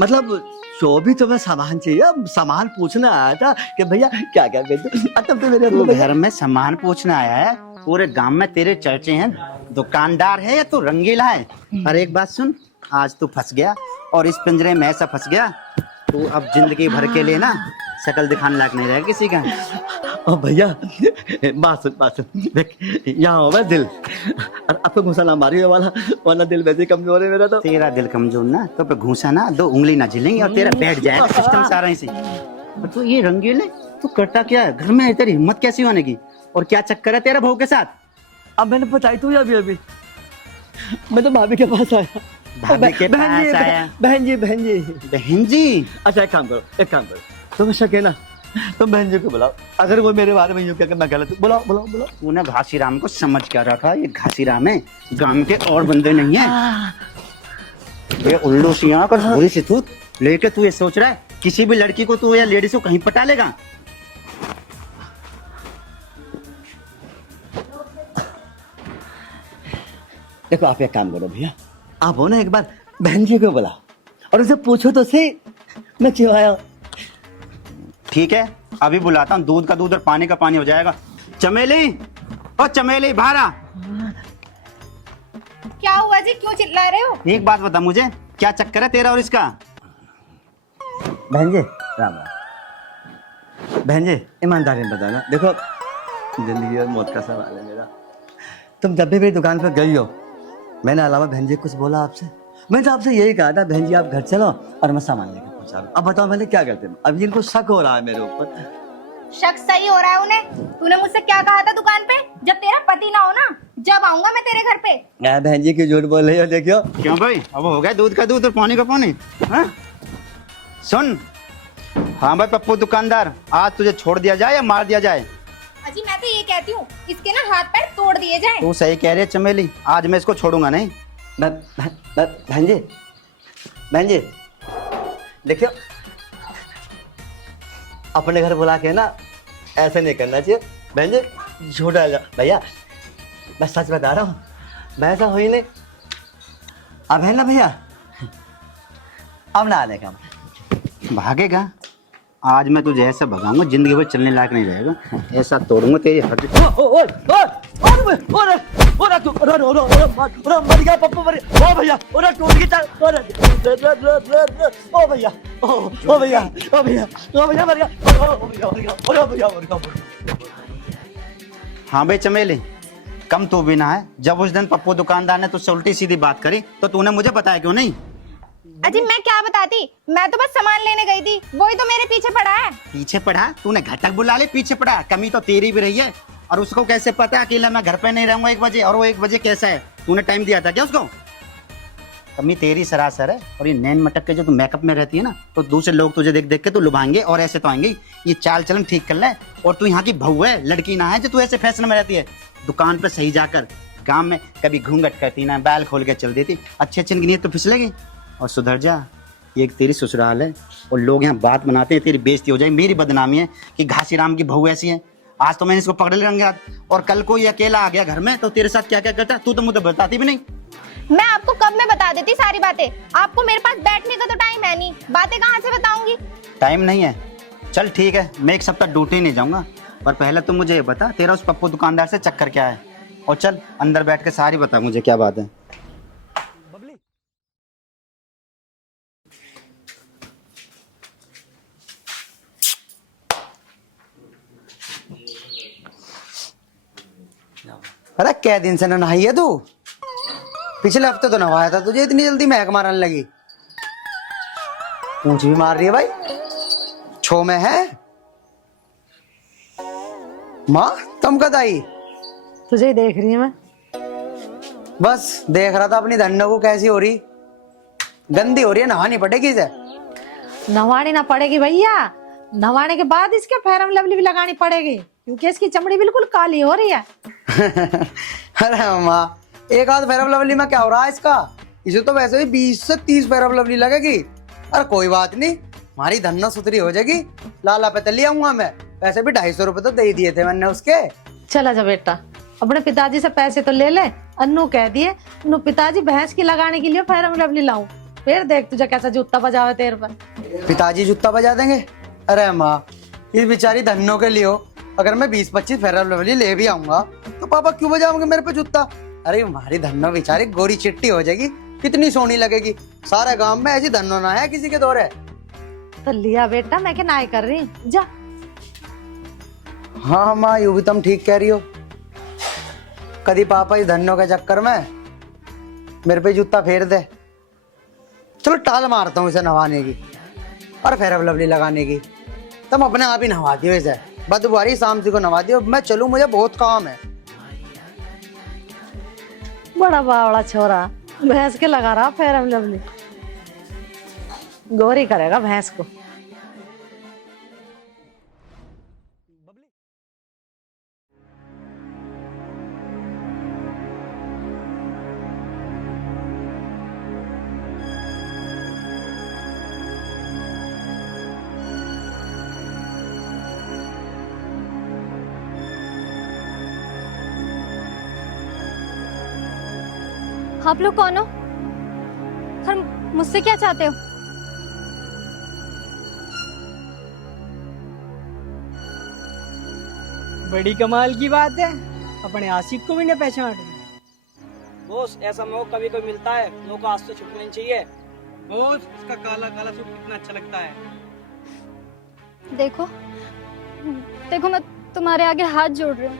मतलब जो भी तुम्हें सामान चाहिए, अब सामान पूछना आया था कि भैया क्या क्या कहते। तब तो मेरे तू घर में सामान पूछना आया है? पूरे गांव में तेरे चर्चे हैं, दुकानदार है या तू रंगीला है? और एक बात सुन, आज तू फंस गया और इस पिंजरे में ऐसा फंस गया, तू अब जिंदगी भर के लिए ना शक्ल दिखाने लायक नहीं रहेगा किसी का। और भैया बात देख, यहाँ हो मैं दिल, और आपको घुसा ना मारी वाला, वरना दिल वैसे ही कमजोर है मेरा। तो तेरा दिल कमजोर ना, तो पे घूसा ना 2 उंगली ना झिलेंगी और तेरा बैठ जाएगा सिस्टम सारा इसी। तो ये रंगीले तू करता क्या है घर में? तेरी हिम्मत कैसी होने की, और क्या चक्कर है तेरा बहू के साथ? अब मैंने बताई तू अभी अभी, मैं तो भाभी के पास आया। भाभी के पास आया? बहन जी बहन जी बहन जी? अच्छा एक काम करो तुम शक है ना, तुम बहन जी को बुलाओ। अगर वो मेरे बारे में यूं क्या कि मैं गलत हूं, बुलाओ बुलाओ बुलाओ। तूने घासीराम को समझ क्या रखा? ये घासीराम है, गांव के और बंदे नहीं है। ये उल्लू सियाह कर बुरी सी तू लेके तू ये सोच रहा है किसी भी लड़की को तू या लेडीज को कहीं पटा लेगा? देखो आप एक काम करो भैया, आप हो ना एक बार बहन जी को बुलाओ और उसे पूछो तो सही मैं क्यों आया। ठीक है, अभी बुलाता हूँ। दूध का दूध और पानी का पानी हो जाएगा। चमेली, ओ चमेली बाहर आ। क्या हुआ जी, क्यों चिल्ला रहे हो? एक बात बता मुझे, क्या चक्कर है तेरा और इसका? बहन जी राम राम। बहन जी ईमानदारी में बताना, देखो जिंदगी और मौत का सवाल है मेरा। तुम जब भी मेरी दुकान पर गई हो, मैंने अलावा बहन जी कुछ बोला आपसे? मैं तो आपसे यही कहा था बहन जी आप घर चलो और मैं सामान लेकर पहुंचा दूं। अब बताओ मैंने क्या करते? अब इनको शक हो रहा है मेरे ऊपर। शक सही हो रहा है उन्हें। तूने मुझसे क्या कहा था दुकान पे? जब तेरा पति ना हो ना, जब आऊंगा मैं तेरे घर पे। बहन जी क्यों झूठ बोल रही हो? देखियो क्यों भाई, अब हो गया दूध का दूध और पानी का पानी। हाँ? सुन, हाँ भाई पप्पू दुकानदार, आज तुझे छोड़ दिया जाए या मार दिया जाए? अजी मैं तो ये कहती हूँ इसके ना हाथ पैर तोड़ दिए जाए। तू सही कह रही है चमेली, आज मैं इसको छोड़ूंगा नहीं। बहन जी देखियो, अपने घर बुला के ना ऐसे नहीं करना चाहिए बहन जी, झूठा भैया मैं सच बता रहा हूँ, मैं ऐसा हो ही नहीं। अब है ना भैया, अब ना आने का। भागेगा? आज मैं तुझे ऐसा भगाऊंगा जिंदगी भर चलने लायक नहीं रहेगा। ऐसा तोड़ूंगा तेरी हड्डी। मर गया पप्पू, मर गया। ओ भैया टूट गया। ओ भैया ओ भैया ओ भैया ओ भैया मर गया। हाँ भाई चमेली, कम तू भी ना है। जब उस दिन पप्पू दुकानदार ने तुझसे उल्टी सीधी बात करी तो तूने मुझे बताया क्यों नहीं? अजी मैं क्या बताती, मैं तो बस सामान लेने गई थी, वही तो मेरे पीछे पड़ा है। पीछे पड़ा? तूने घटक बुला ले पीछे पड़ा? कमी तो तेरी भी रही है। और उसको कैसे पता अकेला मैं घर पे नहीं रहूंगा 1 बजे, और वो 1 बजे कैसा है? तूने टाइम दिया था क्या उसको? कमी तेरी सरासर है। और ये नैन मटक के जो तू मेकअप में रहती है ना, तो दूसरे लोग तुझे देख देख के तो लुभाएंगे और ऐसे तो आएंगे। ये चाल चलन ठीक कर ले। और तू यहाँ की बहू है, लड़की ना है जो तू ऐसे फैशन में रहती है। दुकान पे सही जाकर, गाँव में कभी घूंघट करती ना, बैल खोल के चल देती। अच्छे अच्छे नीयत तो फिसलेगी। और सुधर जा, ये एक तेरी ससुराल है और लोग यहाँ बात बनाते हैं, तेरी बेइज्जती हो जाए। मेरी बदनामी है कि घासीराम की बहू ऐसी है। आज तो मैंने इसको पकड़ लेंगे हाथ, और कल को ये अकेला आ गया घर में तो तेरे साथ क्या क्या करता तू तो मुझे बताती भी नहीं। मैं आपको कब मैं बता देती सारी बातें, आपको मेरे पास बैठने का तो टाइम है नहीं, बातें कहाँ से बताऊंगी? टाइम नहीं है? चल ठीक है, मैं 1 सप्ताह ड्यूटी नहीं जाऊंगा, पर पहले तुम मुझे ये बता तेरा उस पप्पू दुकानदार से चक्कर क्या है? और चल अंदर बैठ के सारी बता मुझे क्या बात है। अरे क्या दिन से न नहाई है तू? पिछले हफ्ते तो नवाया था तुझे, इतनी जल्दी महक मारने लगी। पूंछ भी मार रही है भाई, छो में है। माँ तुम कद आई? तुझे ही देख रही है मैं। बस देख रहा था अपनी धन्नो को कैसी हो रही, गंदी हो रही है, नहानी पड़ेगी इसे। नवानी ना पड़ेगी भैया, नवाने के बाद इसके फेरम लवली भी लगानी पड़ेगी, क्योंकि इसकी चमड़ी बिल्कुल काली हो रही है। अरे माँ, एक आध फेरम लवली में क्या हो रहा है इसका? इसे तो वैसे भी 20 से 30 फेरम लवली लगेगी। अरे कोई बात नहीं, हमारी धन्नो सुथरी हो जाएगी। लाला पे ले आऊंगा मैं, वैसे भी 250 रुपए तो दे ही दिए थे मैंने उसके। चला जा बेटा, अपने पिताजी से पैसे तो ले ले। अन्नू कह दिए अन्नू पिताजी भैंस की लगाने के लिए फेरम लवली लाऊं, फिर देख तुझे कैसा जूता बजावे तेरे पर। पिताजी जूता बजा देंगे? अरे माँ, इस बेचारी धन्नो के लिए हो, अगर मैं 20-25 फेरम लवली ले भी आऊंगा तो पापा क्यों बजाओगे मेरे पे जूता? अरे हमारी धन्नो बेचारी गोरी चिट्टी हो जाएगी, कितनी सोनी लगेगी। सारे गांव में ऐसी धन्नो ना है किसी के दौरे। तो लिया बेटा, मैं क्या नाई कर रही, जा। हाँ माँ, यूं भी तुम ठीक कह रही हो। कभी पापा इस धन्नो के चक्कर में मेरे पे जूता फेर दे। चलो टाल मारता हूँ इसे नहाने की और फेरम लवली लगाने की। तुम अपने आप ही नहवा दियो इसे, बदबुआरी शाम को नहवा दियो। मैं चलूँ, मुझे बहुत काम है। बड़ा बावड़ा छोरा, भैंस के लगा रहा फेरम लवली, गोरी करेगा भैंस को। आप लोग कौन हो और मुझसे क्या चाहते हो? बड़ी कमाल की बात है, अपने आशिक को भी नहीं पहचान रही। बॉस, ऐसा मौका कभी कभी मिलता है, मौका आज से छूटना नहीं चाहिए। बॉस, इसका काला काला सूट कितना अच्छा लगता है। देखो देखो, मैं तुम्हारे आगे हाथ जोड़ रही हूँ,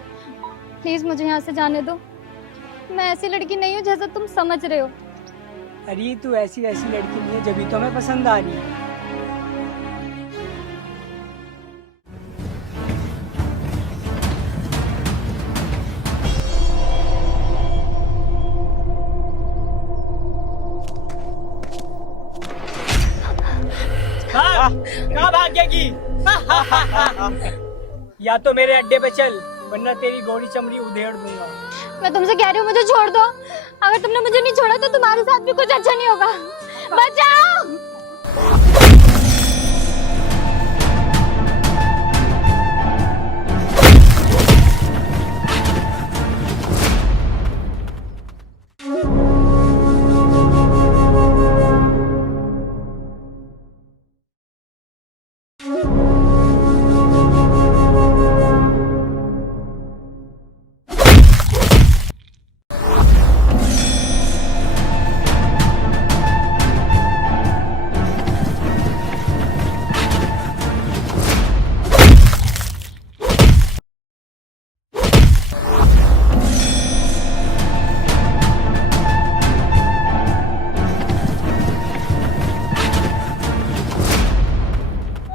प्लीज मुझे यहाँ से जाने दो। मैं ऐसी लड़की नहीं हूँ जैसा तुम समझ रहे हो। अरे तू ऐसी वैसी लड़की नहीं है, जब तो हमें पसंद आ रही है। कहाँ भागेगी? या तो मेरे अड्डे पे चल, वरना तेरी गोरी चमड़ी उधेड़ दूंगा। मैं तुमसे कह रही हूँ मुझे छोड़ दो। अगर तुमने मुझे नहीं छोड़ा तो तुम्हारे साथ भी कुछ अच्छा नहीं होगा। बचाओ!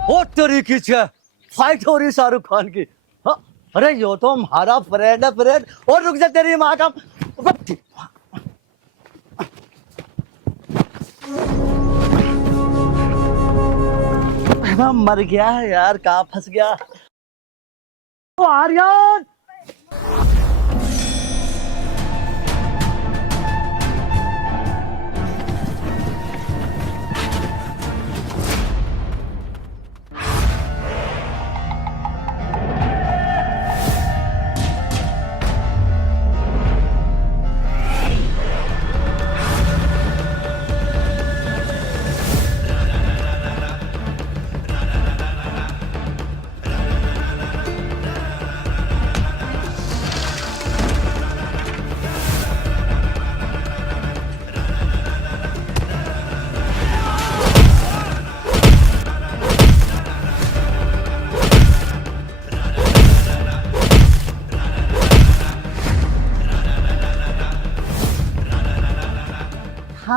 ओ तरीके से फाइट हो रही शाहरुख खान की। हाँ, अरे यो तो हमारा फ्रेंड है, फ्रेंड। और रुक जा, तेरी माँ का मैं मर गया है यार, कहाँ फंस गया। ओ आर्यन,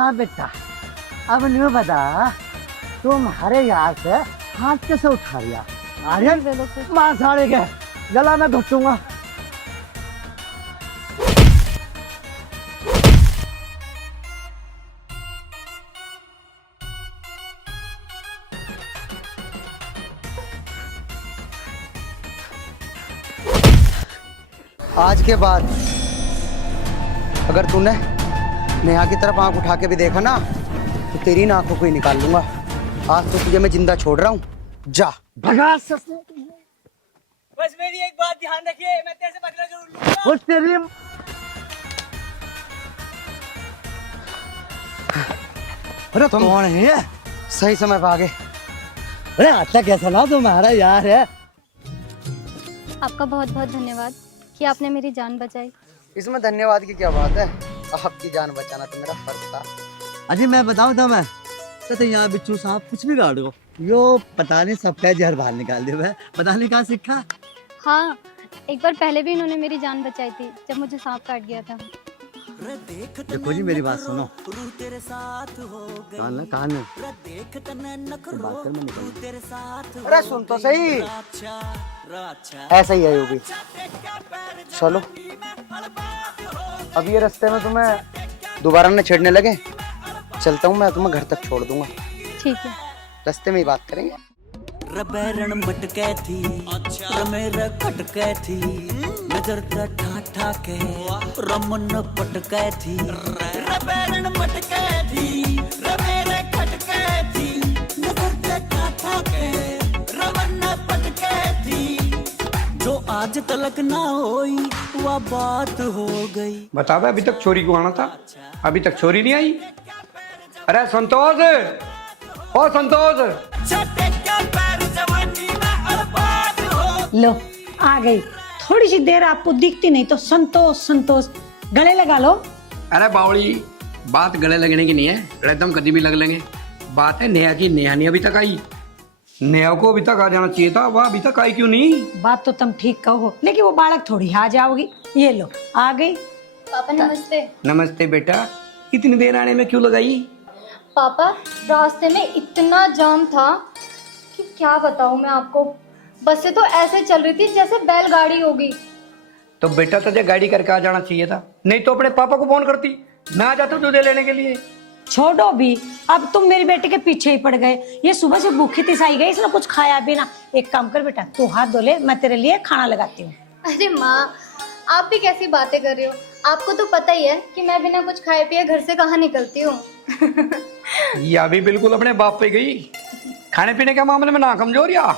हाँ बेटा, अब नहीं बता तुम्हारे यार से हाथ कैसे उठा लिया? आर्यन मार साड़े के गला में घुटूंगा। आज के बाद अगर तूने नेहा की तरफ आंख उठा के भी देखा ना तो तेरी ना आंखों को ही निकाल लूंगा। आज तो तुझे मैं जिंदा छोड़ रहा हूँ, जा भगा बस मेरी एक बात ध्यान रखिए, मैं तेरे से बदला जरूर लूंगा। उस तेरी अरे तुम कौन है ये? सही समय पे आ गए। अरे अच्छा कैसा ना तुम्हारा यार है। आपका बहुत बहुत धन्यवाद कि आपने मेरी जान बचाई। इसमें धन्यवाद की क्या बात है, आपकी जान बचाना तो मेरा फर्ज था। अजी मैं बताऊं था मैं तो यहाँ बिच्छू सांप कुछ भी गाड़ दो यो पता नहीं सबका जहर बाहर निकाल दिया। पता नहीं कहाँ सीखा। हाँ, एक बार पहले भी इन्होंने मेरी जान बचाई थी जब मुझे सांप काट गया था। देखो जी मेरी बात सुनो, कान में तो बात कर मैं निकल। अरे सुन तो सही, ऐसा ही है योगी। चलो अब ये रास्ते में तुम्हें दोबारा न छेड़ने लगे, चलता हूँ मैं, तुम्हें घर तक छोड़ दूंगा। ठीक है, रास्ते में ही बात करेंगे। रबैरण भटकै थी, रमेर खटकै थी, नजर त ठाठा के रमन पटकै थी। रबैरण भटकै थी, रमेर खटकै थी, नजर त ठाठा के रमन पटकै थी। जो आज तलक ना होई वह बात हो गई। बता बे, अभी तक छोरी को आना था, अभी तक छोरी नहीं आई। अरे संतोष, ओ संतोष, लो आ गई। थोड़ी सी देर आपको दिखती नहीं तो संतोष संतोष गले लगा लो। अरे बावड़ी, बात गले लगने की नहीं है, एकदम कभी भी लग लेंगे। बात है नेहा की, नेहा नहीं अभी तक आई। नेहा को अभी तक आ जाना चाहिए था, वह अभी तक आई क्यों नहीं? बात तो तुम ठीक कहो, लेकिन वो बालक थोड़ी आ जाओगी। ये लो आ गई। पापा नमस्ते। नमस्ते बेटा, इतनी देर आने में क्यों लगाई? पापा रास्ते में इतना जाम था कि क्या बताऊं मैं आपको। बसें तो ऐसे चल रही थी जैसे बैलगाड़ी होगी। तो बेटा तुझे गाड़ी करके आ जाना चाहिए था, नहीं तो अपने पापा को फोन करती, मैं आ जाता तुझे लेने के लिए। छोड़ो भी, अब तुम मेरी बेटी के पीछे ही पड़ गए। ये सुबह से भूखी तिसाई गई, इसने कुछ खाया भी ना। एक काम कर बेटा, तू हाथ धो ले, मैं तेरे लिए खाना लगाती हूँ। अरे माँ, आप भी कैसी बातें कर रही हो? आपको तो पता ही है कि मैं बिना कुछ खाए पिए घर से कहाँ निकलती हूँ। या भी बिल्कुल अपने बाप पे गई, खाने पीने के मामले में ना कमजोर या।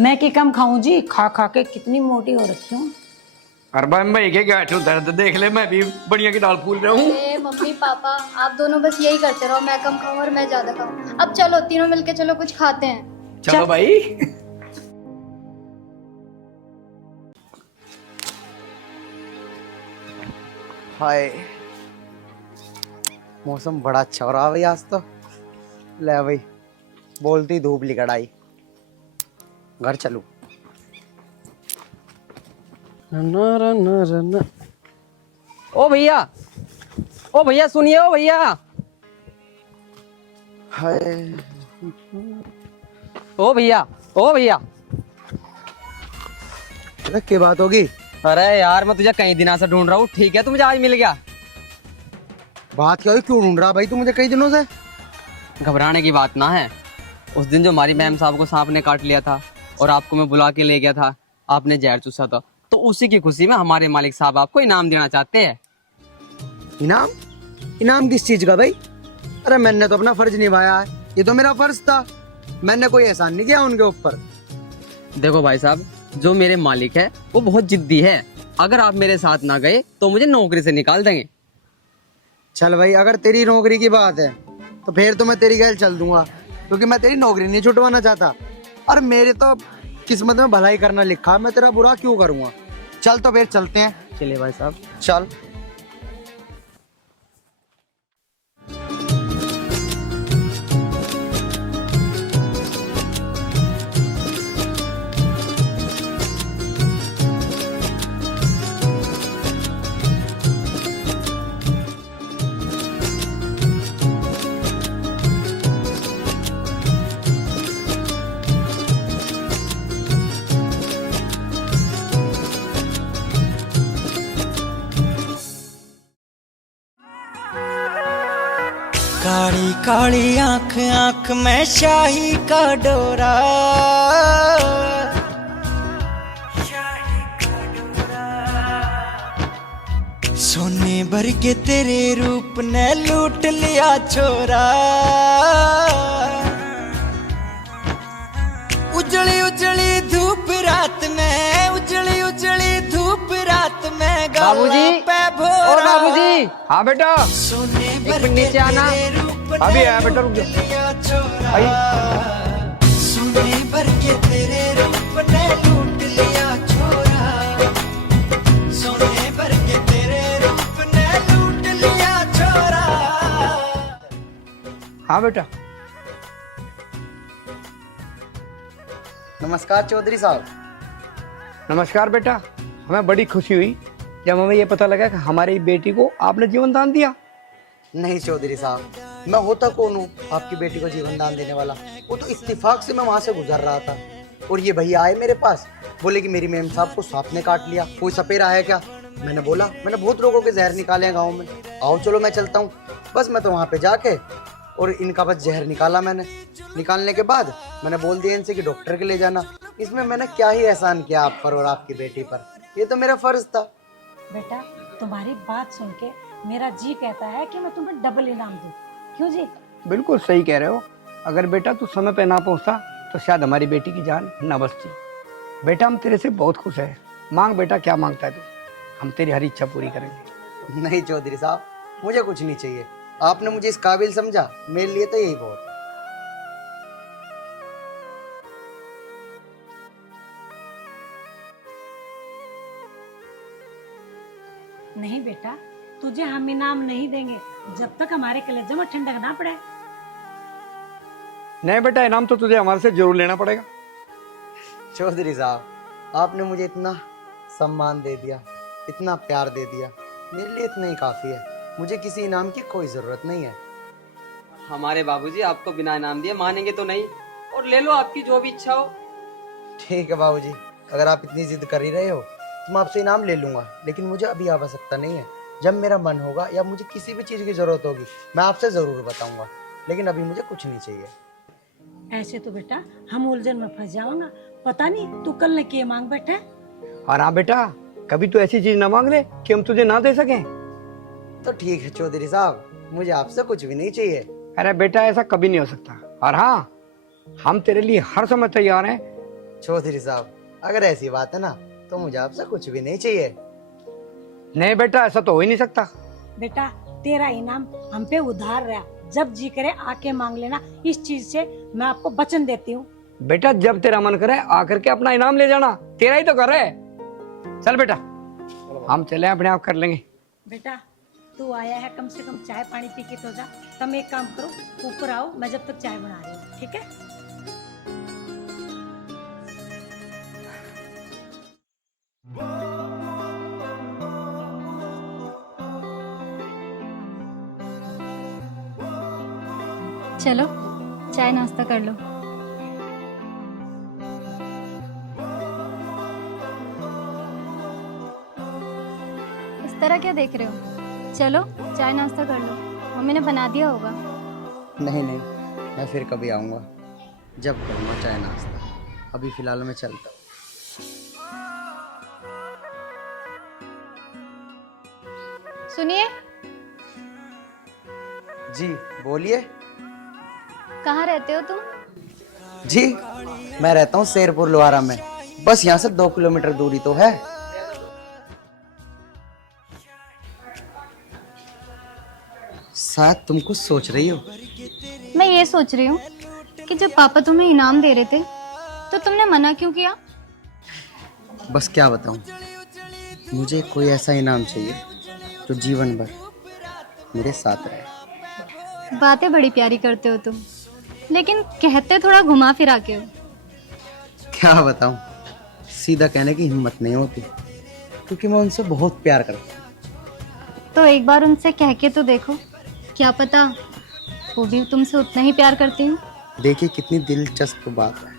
मैं की कम खाऊं जी, खा खा के कितनी मोटी हो रखी हूँ। अरे भाई के गाठों दर्द देख ले, मैं भी बढ़िया की दाल फूल रहा हूँ। मम्मी पापा आप दोनों बस यही करते रहो, मैं कम खाऊं और मैं ज्यादा खाऊं। अब चलो तीनों मिलके चलो कुछ खाते हैं। चलो भाई। हाय, मौसम बड़ा अच्छा हो रहा है भाई आज तो। ले भाई, बोलती धूप निकल आई, घर चलूं। ओ भैया, ओ भैया सुनिए, ओ भैया। हाय, ओ भैया, ओ भैया। अरे क्या बात होगी? अरे यार मैं तुझे कई दिनों से ढूंढ रहा हूँ, ठीक है तू मुझे आज मिल गया। बात क्या हुई, क्यों ढूंढ रहा भाई तू मुझे कई दिनों से? घबराने की बात ना है, उस दिन जो हमारी मैम साहब को सांप ने काट लिया था और आपको मैं बुला के ले गया था, आपने जहर चूसा था, तो उसी की खुशी में हमारे मालिक साहब आपको इनाम देना चाहते हैं। इनाम? इनाम किस चीज का भाई? अरे मैंने तो अपना फर्ज निभाया है, ये तो मेरा फर्ज था, मैंने कोई एहसान नहीं किया उनके ऊपर। देखो भाई साहब, जो मेरे मालिक है वो बहुत जिद्दी है, अगर आप मेरे साथ ना गए तो मुझे नौकरी से निकाल देंगे। चल भाई, अगर तेरी नौकरी की बात है तो फिर तो मैं तेरी गैल चल दूंगा, क्योंकि मैं तेरी नौकरी नहीं छुटवाना चाहता। और मेरे तो किस्मत में भलाई करना लिखा, मैं तेरा बुरा क्यों करूंगा। चल तो फिर चलते हैं। चलिए भाई साहब, चल। काली काली आंख आंख में शाही का डोरा, सोने भर के तेरे रूप ने लूट लिया छोरा। उजली उजली धूप रात में, उजली उजली धूप रात में बाबूजी, ओ बाबूजी। हाँ बेटा, सोने एक भर मिनट नीचे आना। अभी आया बेटा, रुक जाओ। आई। सोने भर के तेरे रूप ने लूट लिया छोरा, सोने भर के तेरे रूप ने लूट लिया छोरा। हाँ बेटा। नमस्कार चौधरी साहब। नमस्कार बेटा। हमें बड़ी खुशी हुई जब हमें ये पता लगा कि हमारी बेटी को आपने जीवन दान दिया। नहीं चौधरी साहब, मैं होता कौन हूँ आपकी बेटी को जीवन दान देने वाला। वो तो इत्तेफाक से मैं वहां से गुजर रहा था और ये भैया आए मेरे पास, बोले कि मेरी मेम साहब को सांप ने काट लिया, कोई सपेरा है क्या। मैंने बोला मैंने बहुत लोगों के जहर निकाले हैं गाँव में, आओ चलो मैं चलता हूँ। बस मैं तो वहाँ पे जाके और इनका बस जहर निकाला। मैंने निकालने के बाद मैंने बोल दिया इनसे कि डॉक्टर के ले जाना। इसमें मैंने क्या ही एहसान किया आप पर और आपकी बेटी पर, ये तो मेरा फर्ज था। बेटा तुम्हारी बात सुन के मेरा जी कहता है कि मैं तुम्हें डबल इनाम दूं। क्यों जी? बिल्कुल सही कह रहे हो। अगर बेटा तू समय पे ना पहुंचता तो शायद हमारी बेटी की जान ना बचती। बेटा हम तेरे से बहुत खुश हैं। मांग बेटा, क्या मांगता है तू, हम तेरी हर इच्छा पूरी करेंगे। नहीं चौधरी साहब, मुझे कुछ नहीं चाहिए। आपने मुझे इस काबिल समझा, मेरे लिए तो यही बहुत। नहीं बेटा, तुझे हम इनाम नहीं देंगे जब तक हमारे कलेजे में ठंडक ना पड़े। नहीं बेटा, इनाम तो तुझे हमारे से जरूर लेना पड़ेगा। चौधरी साहब, आपने मुझे इतना सम्मान दे दिया, इतना प्यार दे दिया, मेरे लिए इतना ही काफी है। मुझे किसी इनाम की कोई जरूरत नहीं है। हमारे बाबूजी आपको बिना इनाम दिए मानेंगे तो नहीं, और ले लो आपकी जो भी इच्छा हो। ठीक है बाबूजी, अगर आप इतनी जिद कर ही रहे हो तो मैं आपसे इनाम ले लूंगा, लेकिन मुझे अभी आवश्यकता नहीं है। जब मेरा मन होगा या मुझे किसी भी चीज की जरूरत होगी मैं आपसे जरूर बताऊंगा, लेकिन अभी मुझे कुछ नहीं चाहिए। ऐसे तो बेटा हम उलझन में फंस जाऊंगा, पता नहीं तू कल ने क्या मांग बैठा है। और हाँ बेटा, कभी तो ऐसी चीज ना मांग ले कि हम तुझे ना दे सकें। तो ठीक है चौधरी साहब, मुझे आपसे कुछ भी नहीं चाहिए। अरे बेटा, ऐसा कभी नहीं हो सकता। और हाँ, हम तेरे लिए हर समय तैयार हैं। चौधरी साहब, अगर ऐसी बात है ना तो मुझे आपसे कुछ भी नहीं चाहिए। नहीं बेटा, ऐसा तो हो ही नहीं सकता। बेटा तेरा इनाम हम पे उधार रहा, जब जी करे आके मांग लेना। इस चीज से मैं आपको वचन देती हूँ। बेटा जब तेरा मन करे आकर के अपना इनाम ले जाना, तेरा ही तो घर है। चल बेटा, हम चले अपने आप कर लेंगे। बेटा तू आया है, कम से कम चाय पानी पी के तो जा। तुम एक काम करो, ऊपर आओ, मैं जब तक चाय बना रही हूँ, ठीक है? चलो चाय नाश्ता कर लो। इस तरह क्या देख रहे हो? चलो चाय नाश्ता कर लो, मम्मी ने बना दिया होगा। नहीं नहीं, मैं फिर कभी आऊँगा जब करूँगा चाय नाश्ता। अभी फिलहाल मैं चलता हूँ। सुनिए। जी बोलिए। कहाँ रहते हो तुम? जी मैं रहता हूँ शेरपुर लोहारा में, बस यहाँ से 2 किलोमीटर दूरी तो है। शायद तुम कुछ सोच रही हो। मैं ये सोच रही हूँ कि जब पापा तुम्हें इनाम दे रहे थे तो तुमने मना क्यों किया? बस क्या बताऊं, मुझे कोई ऐसा इनाम चाहिए जो जीवन भर मेरे साथ रहे। बातें बड़ी प्यारी करते हो तुम, लेकिन कहते थोड़ा घुमा फिरा के हो। क्या बताऊं, सीधा कहने की हिम्मत नहीं होती, क्योंकि मैं उनसे बहुत प्यार करता हूं। तो एक बार उनसे कह के तो देखो, क्या पता वो भी तुमसे उतना ही प्यार करती हूँ। देखिए कितनी दिलचस्प बात है,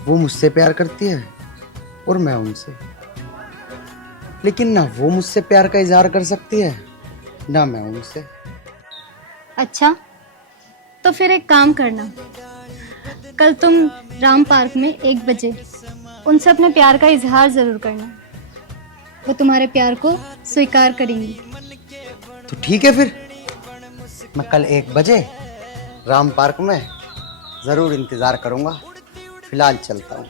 वो मुझसे प्यार करती है और मैं उनसे, लेकिन ना वो मुझसे प्यार का इजहार कर सकती है ना मैं उनसे। अच्छा, तो फिर एक काम करना, कल तुम राम पार्क में 1 बजे उनसे अपने प्यार का इजहार जरूर करना। वो तुम्हारे प्यार को स्वीकार करेंगी। तो ठीक है फिर, मैं कल 1 बजे राम पार्क में जरूर इंतजार करूंगा। फिलहाल चलता हूँ।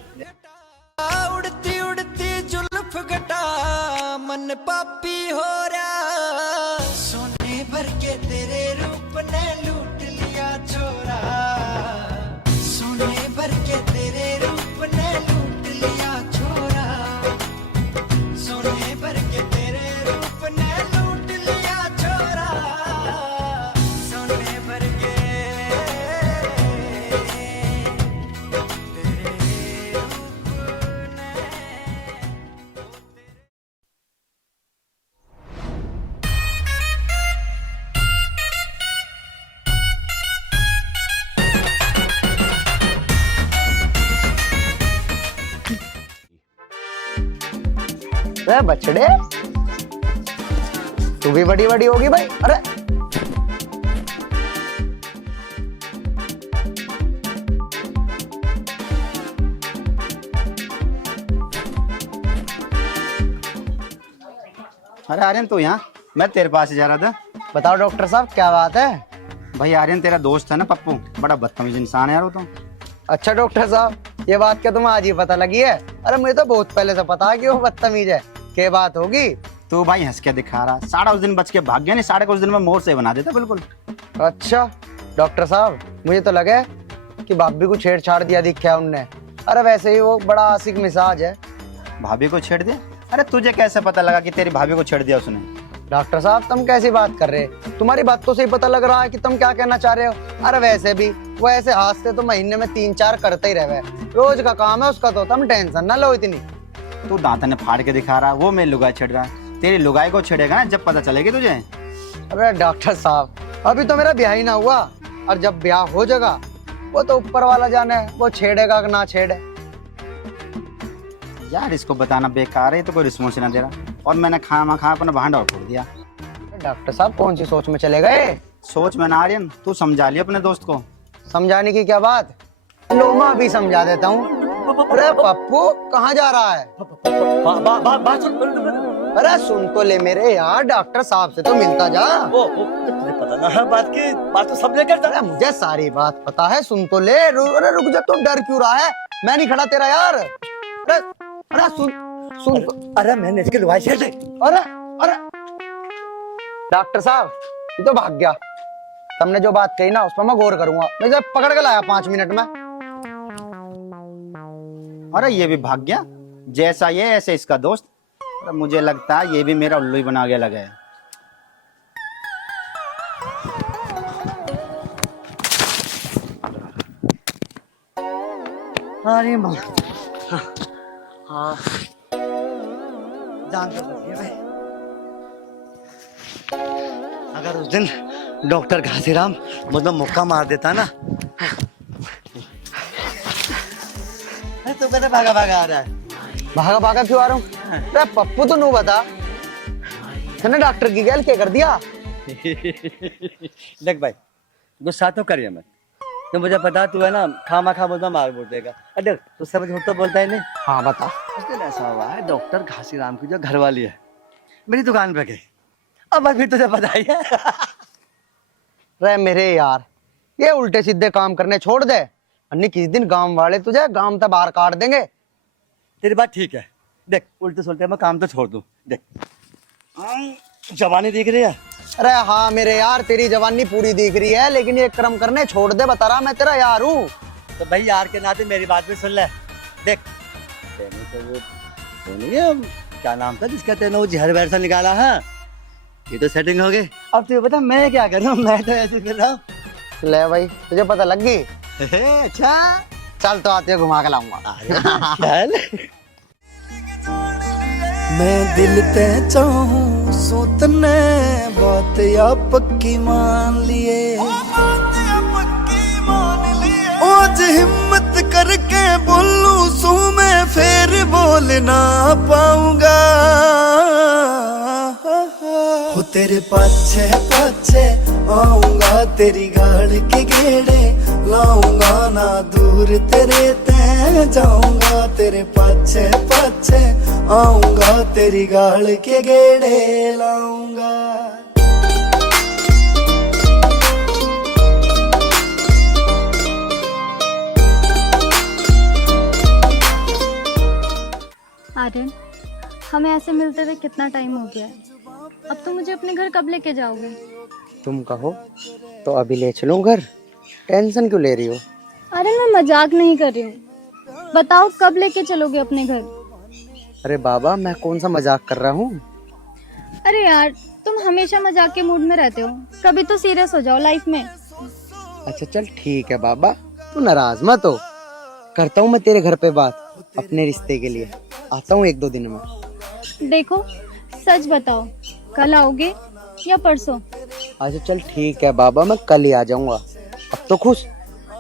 उड़ती उड़ती जुल्फ घटा मन पापी हो रहा, सोने भर के तेरे रूप ने लूट लिया छोरा, सोने भर के तेरे रूप ने लूट लिया छोरा, सोने भर के तेरे रूप ने लूट लिया छोरा, सोने भर के बछड़े, तू भी बड़ी बड़ी होगी भाई। अरे अरे आर्यन तू यहाँ, मैं तेरे पास ही जा रहा था। बताओ डॉक्टर साहब क्या बात है? भाई आर्यन तेरा दोस्त है ना पप्पू, बड़ा बदतमीज इंसान है यार वो तो। अच्छा डॉक्टर साहब, ये बात क्या तुम्हें आज ही पता लगी है? अरे मुझे तो बहुत पहले से पता है कि वो बदतमीज है। क्या बात होगी? तू भाई हंस के दिखा रहा, सारा उस दिन बच के भाग गया, नहीं साढ़े कुछ दिन में मोर से बना देता बिल्कुल। अच्छा डॉक्टर साहब, मुझे तो लगे कि भाभी को छेड़छाड़ दिया दिखा उनने। अरे वैसे ही वो बड़ा आशिक मिजाज है। भाभी को छेड़ दिया? अरे तुझे कैसे पता लगा कि तेरी भाभी को छेड़ दिया उसने? डॉक्टर साहब तुम कैसी बात कर रहे हैं? तुम्हारी बातों से ही पता लग रहा है कि तुम क्या कहना चाह रहे हो। अरे वैसे भी वो ऐसे हादसे तो महीने में 3-4 करते ही रहे, रोज का काम है उसका, तो तुम टेंशन ना लो इतनी। तू दांत ने फाड़ के दिखा रहा, वो मेरी लुगाई छेड़ रहा है। तेरी लुगाई को छेड़ेगा ना जब पता चलेगी तुझे। अरे डॉक्टर साहब, अभी तो मेरा ब्याह ही ना हुआ, और जब ब्याह हो जाएगा वो तो ऊपर वाला जाने, वो छेड़ेगा कि ना छेड़े। यार इसको बताना बेकार है, तो कोई रिस्पॉन्स ना दे रहा, और मैंने खामा खा अपना भांडा उठा दिया। डॉक्टर साहब कौन सी सोच में चले गए? सोच में ना आर्यन, तू समझा लिया अपने दोस्त को। समझाने की क्या बात, लो मैं अभी समझा देता हूँ। अरे पप्पू कहाँ जा रहा है? अरे सुन तो ले मेरे यार, डॉक्टर साहब से तो मिलता जा। तुझे पता ना है बात तो सब लेकर जा। अरे मुझे सारी बात पता है, सुन तो ले। अरे रुक जा, तू डर क्यों रहा है? मैं नहीं खड़ा तेरा यार। अरे सुन तो। अरे मैंने इसके लुगाई छेड़ दी। अरे डॉक्टर साहब ये तो भाग गया। तुमने जो बात कही ना उस पर मैं गौर करूंगा। मैं जब पकड़ के लाया 5 मिनट में। अरे ये भी भाग गया, जैसा ये ऐसे इसका दोस्त। अरे मुझे लगता है ये भी मेरा उल्लू ही बना गया लगा है। अरे माँ, हाँ जान तो सकती है भाई। अगर उस दिन डॉक्टर घासीराम मतलब मुक्का मार देता ना। तो मैंने भागा भागा आ रहा है। भागा भागा क्यों आ रहा हूँ? अरे पप्पू तो नू बता, तूने डॉक्टर की गैल क्या कर दिया? देख भाई, गुस्सा तो करिए मत, तो मुझे पता तू है ना खामा खा बोलता मार बोल देगा। अरे तू समझ झूठ तो बोलता है नहीं। हाँ बता। उस दिन ऐसा हुआ है, डॉक्टर घासीराम की जो घरवाली है मेरी दुकान पे गई। अब फिर तुझे पता ही है। रे मेरे यार, ये उल्टे सीधे काम करने छोड़ दे, अन्य किस दिन गांव वाले तुझे गांव तक बाहर काट देंगे। तेरी बात ठीक है। देख उल्टे सुलटे मैं काम तो छोड़ दूं। देख जवानी दिख रही है। अरे हाँ मेरे यार, तेरी जवानी पूरी दिख रही है, लेकिन ये कर्म करने छोड़ दे, बता रहा मैं तेरा यार हूँ। तो भाई यार के नाते मेरी बात भी सुन ले। देख तेने तो वो नहीं है, क्या नाम था जिसका तेने वो जहर वहर सा निकाला है, ये तो सेटिंग हो गई। अब तुझे पता मैं क्या कर रहा हूँ? मैं तो ऐसे कर रहा हूँ। ले भाई तुझे पता लग गई? अच्छा चल तो आते घुमा के लाऊंगा। चल। मैं दिल ते चाहूं सोतने बात या पक्की मान लिए, आज हिम्मत करके बोलूं सू मैं फिर बोल ना पाऊंगा। हो तेरे पाछे पाछे आऊंगा तेरी गाड़ के गेड़े लाऊंगा ना दूर तेरे ते जाऊंगा तेरे पाछे पाछे आऊंगा तेरी गाड़ के गेड़े लाऊंगा। आर्यन, हमें ऐसे मिलते हुए कितना टाइम हो गया है। अब तुम मुझे अपने घर कब लेके जाओगे? तुम कहो तो अभी ले चलूं घर, टेंशन क्यों ले रही हो? अरे मैं मजाक नहीं कर रही हूँ, बताओ कब लेके चलोगे अपने घर? अरे बाबा, मैं कौन सा मजाक कर रहा हूँ? अरे यार, तुम हमेशा मजाक के मूड में रहते हो, कभी तो सीरियस हो जाओ लाइफ में। अच्छा चल ठीक है बाबा, तू नाराज मत हो, करता हूँ मैं तेरे घर पे बात अपने रिश्ते के लिए, आता हूँ 1-2 दिन में। देखो सच बताओ, कल आओगे या परसों? अच्छा चल ठीक है बाबा, मैं कल ही आ जाऊंगा। अब तो खुश,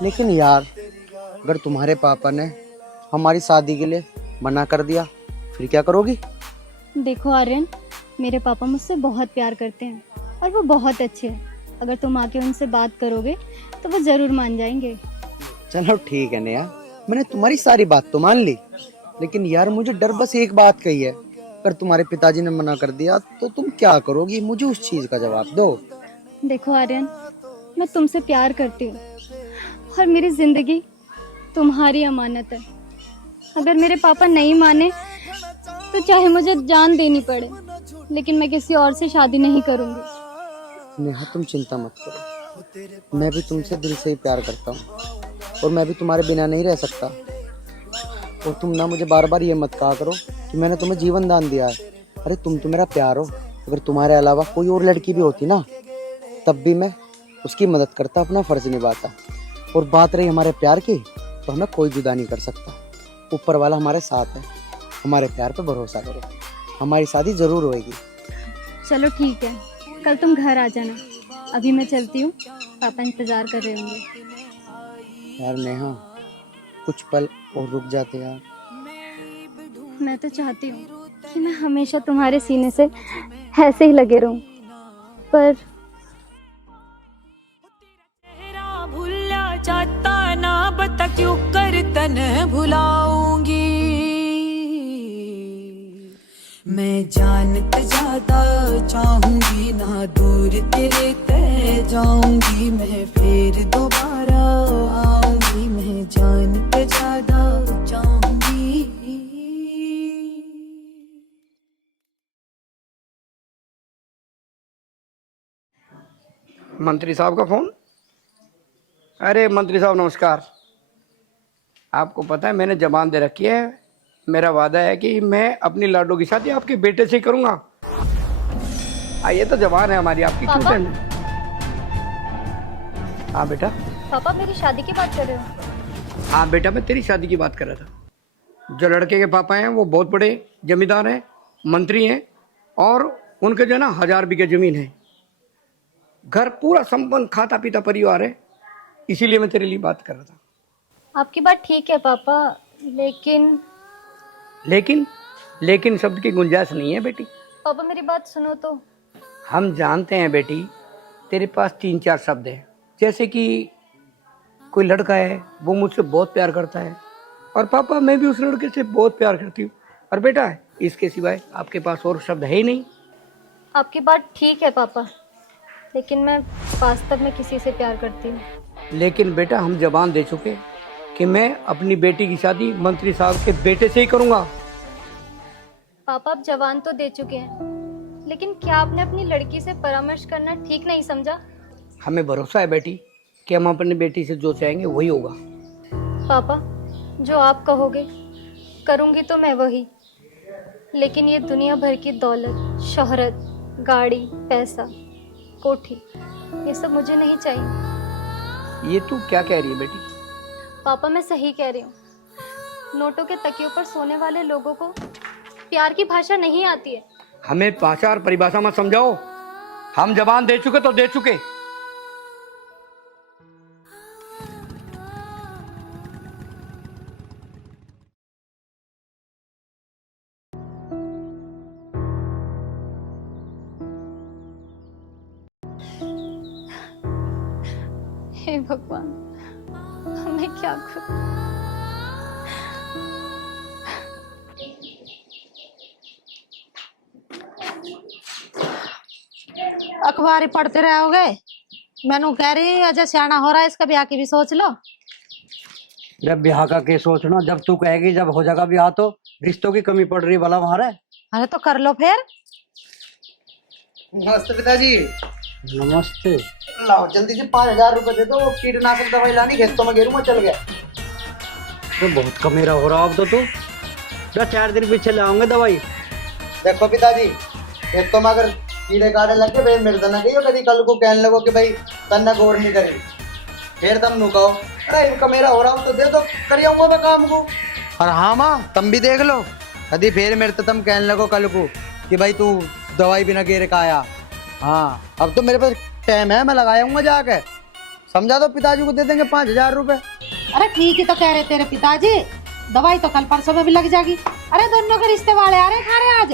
लेकिन यार अगर तुम्हारे पापा ने हमारी शादी के लिए मना कर दिया फिर क्या करोगी? देखो आर्यन, मेरे पापा मुझसे बहुत प्यार करते हैं और वो बहुत अच्छे हैं। अगर तुम आके उनसे बात करोगे तो वो जरूर मान जाएंगे। चलो ठीक है नेहा, मैंने तुम्हारी सारी बात तो मान ली, लेकिन यार मुझे डर बस एक बात कही है, अगर तुम्हारे पिताजी ने मना कर दिया तो तुम क्या करोगी? मुझे उस चीज का जवाब दो। देखो आर्यन, मैं तुमसे प्यार करती हूँ और मेरी जिंदगी तुम्हारी अमानत है। अगर मेरे पापा नहीं माने तो चाहे मुझे जान देनी पड़े, लेकिन मैं किसी और से शादी नहीं करूंगी। नेहा तुम चिंता मत करो, मैं भी तुमसे दिल से ही प्यार करता हूँ और मैं भी तुम्हारे बिना नहीं रह सकता। और तुम ना मुझे बार बार ये मत कहा करो कि मैंने तुम्हें जीवन दान दिया है। अरे तुम तो मेरा प्यार हो, अगर तुम्हारे अलावा कोई और लड़की भी होती ना तब भी मैं उसकी मदद करता, अपना फर्ज निभाता। और बात रही हमारे प्यार की, तो हमें कोई जुदा नहीं कर सकता। ऊपर वाला हमारे साथ है, हमारे प्यार पे भरोसा करो, हमारी शादी जरूर होएगी। चलो ठीक है, कल तुम घर आ जाना। अभी मैं चलती हूँ, पापा इंतजार कर रहे होंगे। यार नेहा, कुछ पल और रुक जाते यार। मैं तो चाहती हूँ कि मैं हमेशा तुम्हारे सीने से ऐसे ही लगे रहूं, पर भूला जाता ना, बता क्यों कर तन भुलाऊंगी। मैं जानते ज्यादा चाहूंगी ना, दूर तेरे ते जाऊंगी मैं, फिर दोबारा आऊंगी मैं, जानते ज्यादा चाहूंगी। मंत्री साहब का फोन। अरे मंत्री साहब नमस्कार। आपको पता है मैंने जबान दे रखी है, मेरा वादा है कि मैं अपनी लाडो की शादी आपके बेटे से ही करूंगा। ये तो जबान है हमारी, आपकी क्यों टेंशन? हाँ बेटा। पापा मेरी शादी की बात कर रहे हो? हाँ बेटा, मैं तेरी शादी की बात कर रहा था। जो लड़के के पापा हैं वो बहुत बड़े जमींदार हैं, मंत्री हैं, और उनके जो है ना 1000 बीघे जमीन है, घर पूरा संपन्न खाता पीता परिवार है। इसीलिए मैं तेरे लिए बात कर रहा था। आपकी बात ठीक है पापा, लेकिन लेकिन शब्द की गुंजाइश नहीं है बेटी। पापा मेरी बात सुनो तो। हम जानते हैं बेटी, तेरे पास 3-4 शब्द हैं, जैसे कि कोई लड़का है वो मुझसे बहुत प्यार करता है, और पापा मैं भी उस लड़के से बहुत प्यार करती हूँ, और बेटा इसके सिवाय आपके पास और शब्द है ही नहीं। आपकी बात ठीक है पापा, लेकिन मैं वास्तव में किसी से प्यार करती हूँ। लेकिन बेटा हम जबान दे चुके कि मैं अपनी बेटी की शादी मंत्री साहब के बेटे से ही करूँगा। पापा आप जवान तो दे चुके हैं, लेकिन क्या आपने अपनी लड़की से परामर्श करना ठीक नहीं समझा? हमें भरोसा है बेटी कि हम अपनी बेटी से जो चाहेंगे वही होगा। पापा जो आप कहोगे करूँगी तो मैं वही, लेकिन ये दुनिया भर की दौलत, शोहरत, गाड़ी, पैसा, कोठी, ये सब मुझे नहीं चाहिए। ये तू क्या कह रही है बेटी? पापा मैं सही कह रही हूँ। नोटों के तकियों पर सोने वाले लोगों को प्यार की भाषा नहीं आती है। हमें भाषा और परिभाषा मत समझाओ, हम जबान दे चुके तो दे चुके। हे भगवान, मैं क्या करूं? अखबार ही पढ़ते रहोगे? मैनू कह रही हूँ अजय सियाना हो रहा है, इसका ब्याह की भी सोच लो। जब ब्याह का के सोचना, जब तू कहेगी जब हो जाएगा ब्याह तो रिश्तों की कमी पड़ रही है भला हमारे। अरे तो कर लो फिर। नमस्ते पिताजी। नमस्ते। लाओ जल्दी से 5,000 रुपए दे दो, कीटनाशक दवाई लानी, खेतों में गेरू में चल गया। तो बहुत कमेरा हो रहा अब तो तू। 4 दिन पीछे ले आऊंगे दवाई। देखो पिताजी, खेतों में अगर कीड़े काड़े लग गए भाई मेरे तना कहियो, कभी कल को कहने लगो कि भाई तन्ना गौर नहीं करी, फिर तुम नु कहो अरे इनका मेरा हो रहा तो दे दो, कर आऊंगा मैं काम को। और हाँ माँ तुम भी देख लो, कभी फिर मेरे तो तुम कहने लगो कल को कि भाई तू दवाई बिना गेरे का आया। हाँ अब तो मेरे पास टाइम है, मैं लगाऊंगा जाके। समझा दो पिताजी को दे देंगे 5,000 रुपए। अरे ठीक ही तो कह रहे तेरे पिताजी, दवाई तो कल परसों में भी लग जाएगी। अरे दोनों के रिश्ते वाले आ रहे खाने आज।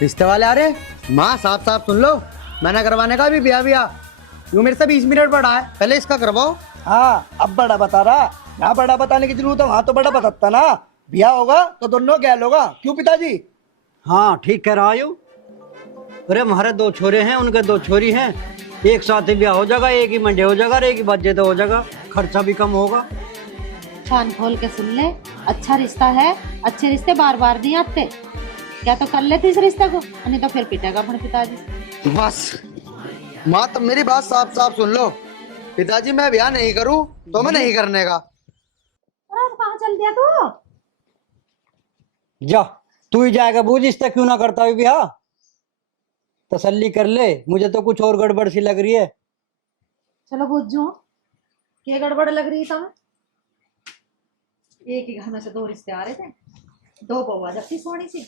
रिश्ते वाले आ रहे? माँ साफ साफ सुन लो, मैंने करवाने का भी ब्याह यूँ मेरे से 20 मिनट बड़ा है, पहले इसका करवाओ। हाँ अब बड़ा बता रहा, यहाँ बड़ा बताने की जरूरत है, वहाँ तो बड़ा बताता ना। ब्याह होगा तो दोनों गैल होगा, क्यों पिताजी? हाँ ठीक कह रहा हूँ। अरे हमारे 2 छोरे हैं, उनके 2 छोरी हैं, एक साथ ही ब्याह हो जाएगा, एक ही मंडे हो जाएगा, एक ही बजे तो हो जाएगा, खर्चा भी कम होगा। कान खोल के सुन ले, अच्छा रिश्ता है, अच्छे रिश्ते बार बार नहीं आते। क्या तो कर लेते इस रिश्ते को, नहीं तो फिर पिटेगा अपने पिताजी। बस माँ तुम मेरी बात साफ साफ सुन लो, पिताजी मैं ब्याह नहीं करूँ तो मैं नहीं करने का। अरे कहाँ चल दिया तू? जा तू ही जाएगा, बूझ इससे क्यों ना करता है ब्याह। तसल्ली कर ले, मुझे तो कुछ और गड़बड़ सी लग रही है। चलो बुझो, क्या गड़बड़ लग रही है तुम्हें? एक ही घर में से 2 रिश्ते आ रहे थे, 2 बउआ जबकि सोनी सी,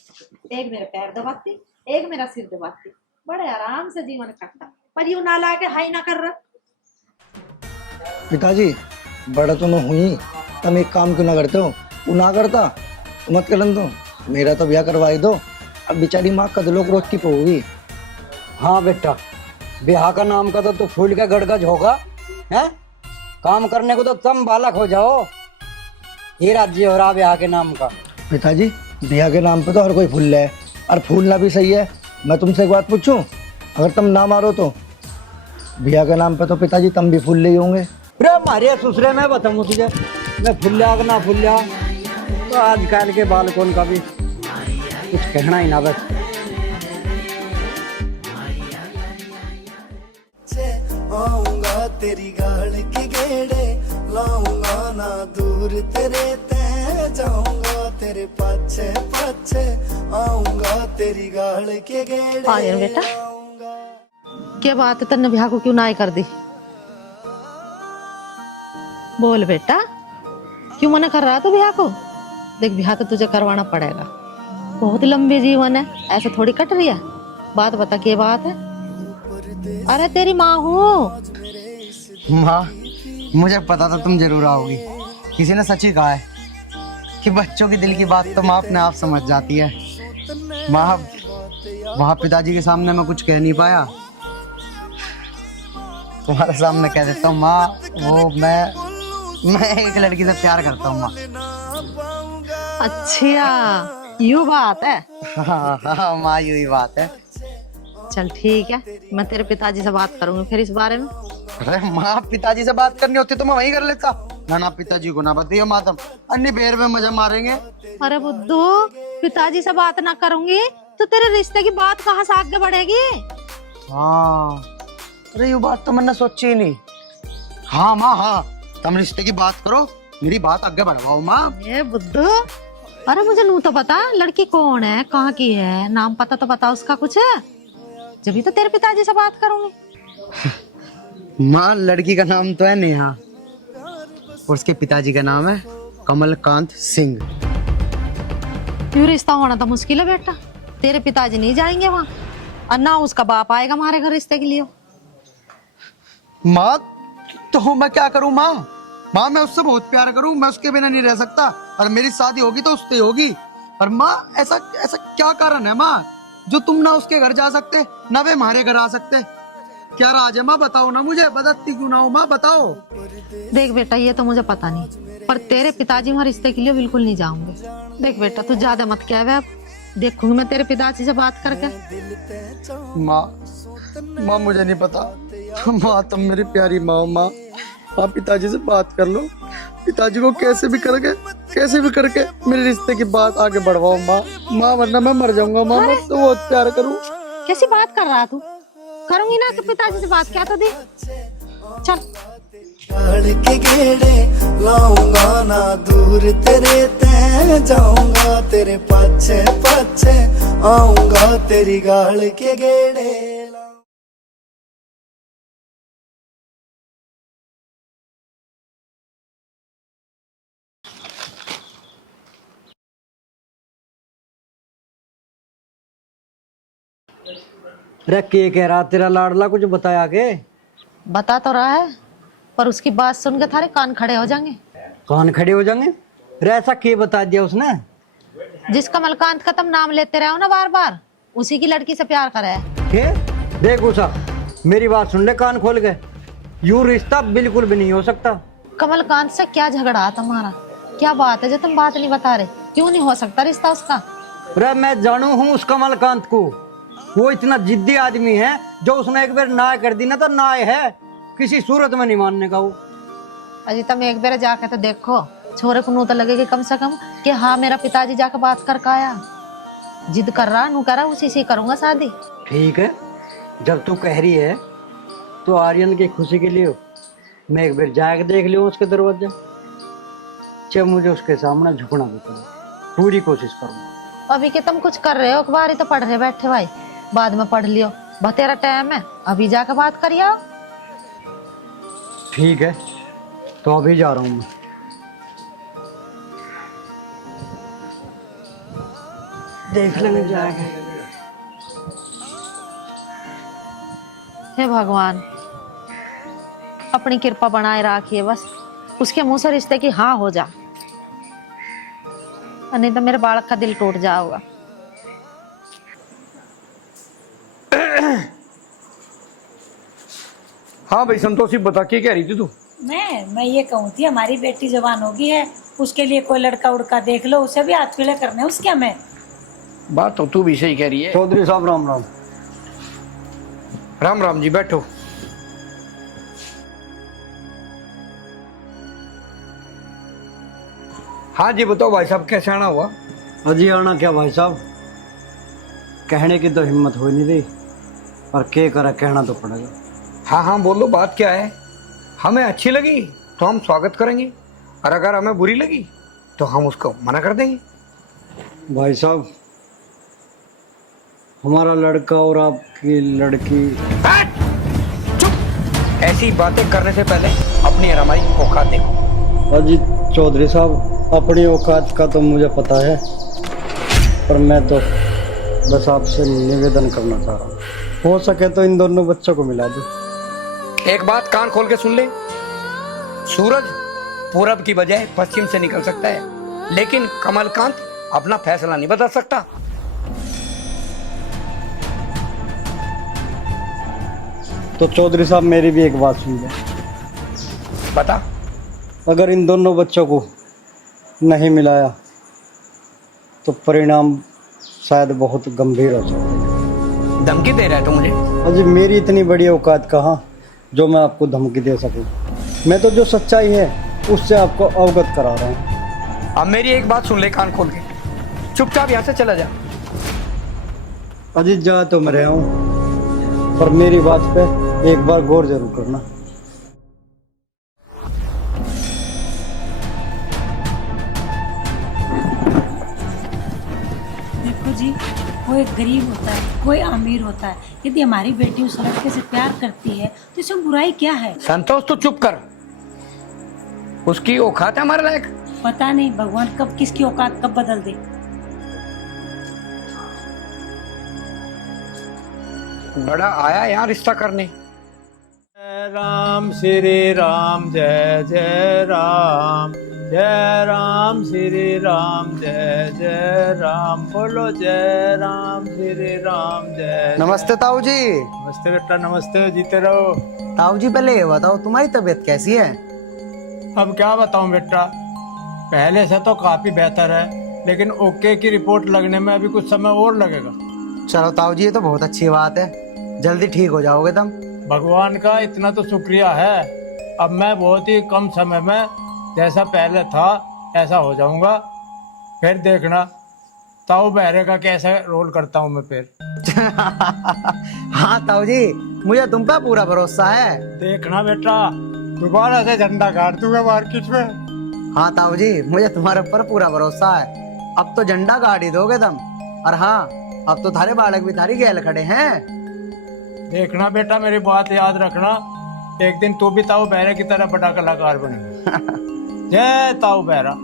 एक मेरे पैर दबाती, एक मेरा सिर दबाती, बड़े आराम से जीवन कटता। पर यूं ना ला के हाई ना कर रहा। पिताजी बड़ा तो मैं हुई, तुम एक काम क्यों ना करते हो? वो ना करता तो मत करन दो, मेरा तो ब्याह करवाई दो। अब बेचारी माँ कदलों को रोकती पड़ोगी। हाँ बेटा, ब्याह का नाम का तो तू फूल का गड़गज होगा है, काम करने को तो तुम बालक हो जाओ। ये राज्य हो रहा ब्याह के नाम का। पिताजी ब्याह के नाम पे तो हर कोई फूल है, और फूलना भी सही है। मैं तुमसे एक बात पूछूं, अगर तुम ना मारो तो ब्याह के नाम पे तो पिताजी तुम भी फूल ले होंगे। अरे मारे ससुरे में बताऊँ तुझे, मैं फुल्ला ना फुल्ला तो आजकल के बालकों का भी कुछ कहना ही ना बस। आऊंगा तेरी गाल की गेड़े लाऊंगा ना दूर तेरे ते जाऊंगा तेरे पाछे पाछे आऊंगा तेरी गाल के गेड़े। आर्यन बेटा क्या बात है, तन्ने ब्याह को क्यों ना ही कर दी? बोल बेटा, क्यों मना कर रहा था ब्याह को? देख ब्याह तो तुझे करवाना पड़ेगा, बहुत लंबी जीवन है, ऐसे थोड़ी कट रही है। बात बता क्या बात है? अरे तेरी माँ हूँ। माँ मुझे पता था तुम जरूर आओगी, किसी ने सच ही कहा है कि बच्चों की दिल की बात तो माँ अपने आप समझ जाती है। माँ वहाँ पिताजी के सामने मैं कुछ कह नहीं पाया, तुम्हारे सामने कह देता हूँ माँ, वो मैं एक लड़की से प्यार करता हूँ माँ। अच्छा यूँ बात है? हाँ माँ यूँ ही बात है। चल ठीक है, मैं तेरे पिताजी से बात करूंगी फिर इस बारे में। अरे माँ पिताजी से बात करनी होती तो मैं वहीं कर लेता ना। ना पिताजी को ना बताइए माँ, तुम अन्य बेर में मजा मारेंगे। अरे बुद्धू, पिताजी से बात ना करूंगी तो तेरे रिश्ते की बात कहाँ से आगे बढ़ेगी? हाँ अरे ये बात तो मैंने सोची ही नहीं। हाँ माँ हाँ, तुम रिश्ते की बात करो, मेरी बात आगे बढ़वाओ माँ। ये बुद्धू, अरे मुझे नू तो पता लड़की कौन है, कहाँ की है, नाम पता तो बता उसका कुछ है, जब भी तो तेरे पिताजी से बात करूंगी। माँ लड़की का नाम तो है नेहा, और उसके पिताजी का नाम है कमलकांत सिंह। क्यों रिश्ता होना तो मुश्किल है बेटा, तेरे पिताजी नहीं जाएंगे वहाँ, और ना उसका बाप आएगा हमारे घर रिश्ते के लिए। माँ तो मैं क्या करूँ माँ? माँ मैं उससे बहुत प्यार करूँ, मैं उसके बिना नहीं रह सकता, और मेरी शादी होगी तो उससे होगी। और माँ ऐसा ऐसा क्या कारण है माँ जो तुम ना उसके घर जा सकते ना वे हमारे घर आ सकते? क्या राज है माँ, बताओ ना मुझे, बताती क्यों ना हो माँ, बताओ। देख बेटा, ये तो मुझे पता नहीं, पर तेरे पिताजी वहाँ रिश्ते के लिए बिल्कुल नहीं जाऊंगे। देख बेटा, तू ज्यादा मत क्या है, अब देखूंगी मैं तेरे पिताजी से बात करके। माँ माँ मुझे नहीं पता माँ, तुम मेरी प्यारी माँ हो माँ। आप पिताजी से बात कर लो, पिताजी को कैसे भी करके मेरे रिश्ते की बात आगे बढ़वाओ माँ। माँ वरना मैं मर जाऊंगा माँ, मैं तो बहुत प्यार करूँ। कैसी बात कर रहा तू? करूंगी ना कि पिताजी से बात, क्या तो दे। चल के गेड़े लाऊंगा ना दूर तेरे ते जाऊंगा, तेरे पाछे पाछे आऊंगा, तेरी गाल के गेड़े। अरे के कह रहा तेरा लाडला, कुछ बताया के? बता तो रहा है, पर उसकी बात सुन के थारे कान खड़े हो जाएंगे। कान खड़े हो जाएंगे? अरे ऐसा के बता दिया उसने? जिस कमलकांत का तुम नाम लेते रहो ना बार बार, उसी की लड़की से प्यार करे है। के? देख उषा, मेरी बात सुन ले कान खोल के, यूं रिश्ता बिल्कुल भी नहीं हो सकता। कमलकांत से क्या झगड़ा है तुम्हारा? क्या बात है जो तुम बात नहीं बता रहे? क्यों नहीं हो सकता रिश्ता उसका? अरे मैं जानू हूँ उस कमलकांत को, वो इतना जिद्दी आदमी है, जो उसने एक बार ना कर दी ना तो ना है, किसी सूरत में नहीं मानने का वो। अजी तुम एक बार जाके तो देखो, छोरे को नू तो लगेगी कम से कम कि हाँ मेरा पिताजी जाकर बात कर आया। जिद कर रहा नू करा, उसी से करूंगा शादी। ठीक है, जब तू कह रही है तो आर्यन की खुशी के लिए मैं एक बार जाके देख लियो उसके दरवाजे। जब मुझे उसके सामने झुकना भी पड़े, पूरी कोशिश करूंगा। अभी के तुम कुछ कर रहे हो, अखबार ही तो पढ़ रहे बैठे भाई, बाद में पढ़ लियो। बतेरा टाइम है, अभी जाकर बात करिए। ठीक है, तो अभी जा रहा हूँ मैं। देख लेंगे जाएगा। हे भगवान, अपनी कृपा बनाए रखिए बस, उसके मुंह से रिश्ते की हाँ हो जा, नहीं तो मेरे बालक का दिल टूट जाएगा। हाँ भाई संतोषी, बता के कह रही थी तू? मैं ये कहूँ थी, हमारी बेटी जवान होगी है, उसके लिए कोई लड़का उड़का देख लो, उसे भी हाथ पीले करने उसके। मैं बात तो तू भी सही कह रही है। चौधरी साहब राम राम। राम राम जी, बैठो। हाँ जी बताओ भाई साहब, कैसे आना हुआ? अजी आना क्या भाई साहब, कहने की तो हिम्मत हो नहीं रही, पर क्या करे, कहना तो पड़ेगा। हाँ हाँ बोलो, बात क्या है? हमें अच्छी लगी तो हम स्वागत करेंगे, और अगर हमें बुरी लगी तो हम उसको मना कर देंगे। भाई साहब, हमारा लड़का और आपकी लड़की। चुप! ऐसी बातें करने से पहले अपनी और हमारी औकात देखो। अजी चौधरी साहब, अपनी औकात का तो मुझे पता है, पर मैं तो बस आपसे निवेदन करना चाह रहा हूँ, हो सके तो इन दोनों बच्चों को मिला दो। एक बात कान खोल के सुन ले, सूरज पूरब की बजाय पश्चिम से निकल सकता है, लेकिन कमलकांत अपना फैसला नहीं बदल सकता। तो चौधरी साहब मेरी भी एक बात सुन ले। बता। अगर इन दोनों बच्चों को नहीं मिलाया तो परिणाम शायद बहुत गंभीर हो सकता है। धमकी दे रहा है तो मुझे? अजी मेरी इतनी बड़ी औकात कहाँ जो मैं आपको धमकी दे सकूं, मैं तो जो सच्चाई है उससे आपको अवगत करा रहा हूँ। अब मेरी एक बात सुन ले कान खोल के, चुपचाप यहाँ से चला जा। अजी जा तो मैं रहा हूँ, पर मेरी बात पे एक बार गौर जरूर करना। देखो जी, कोई गरीब होता है, कोई अमीर होता है, यदि हमारी बेटी उस लड़के से प्यार करती है तो इसमें बुराई क्या है? संतोष तू चुप कर, उसकी औकात है हमारे लायक? पता नहीं भगवान कब किसकी औकात कब बदल दे। बड़ा आया यहाँ रिश्ता करने। राम श्री राम, जय जय राम, जय राम श्री राम, जय जय राम, बोलो जय राम श्री राम, जय। नमस्ते ताऊ जी। नमस्ते बेटा, नमस्ते, जीते रहो। ताऊ जी पहले ये बताओ तुम्हारी तबीयत कैसी है? अब क्या बताऊं बेटा, पहले से तो काफी बेहतर है, लेकिन ओके की रिपोर्ट लगने में अभी कुछ समय और लगेगा। चलो ताऊ जी ये तो बहुत अच्छी बात है, जल्दी ठीक हो जाओगे तुम। भगवान का इतना तो शुक्रिया है, अब मैं बहुत ही कम समय में जैसा पहले था ऐसा हो जाऊंगा। फिर देखना ताऊ बहरे का कैसा रोल करता हूँ मैं फिर। हाँ ताऊ जी मुझे तुम पे पूरा भरोसा है। देखना बेटा, दोबारा से झंडा गाड़ दूंगा मार्केट में। हाँ ताऊ जी मुझे तुम्हारे ऊपर पूरा भरोसा है, अब तो झंडा गाड़ ही दोगे तुम। और हाँ अब तो थारे बालक भी थारी गैल खड़े हैं। देखना बेटा, मेरी बात याद रखना, एक दिन तू भी ताऊ बहरे की तरह बड़ा कलाकार बनेगा। जय ताऊ बहरा।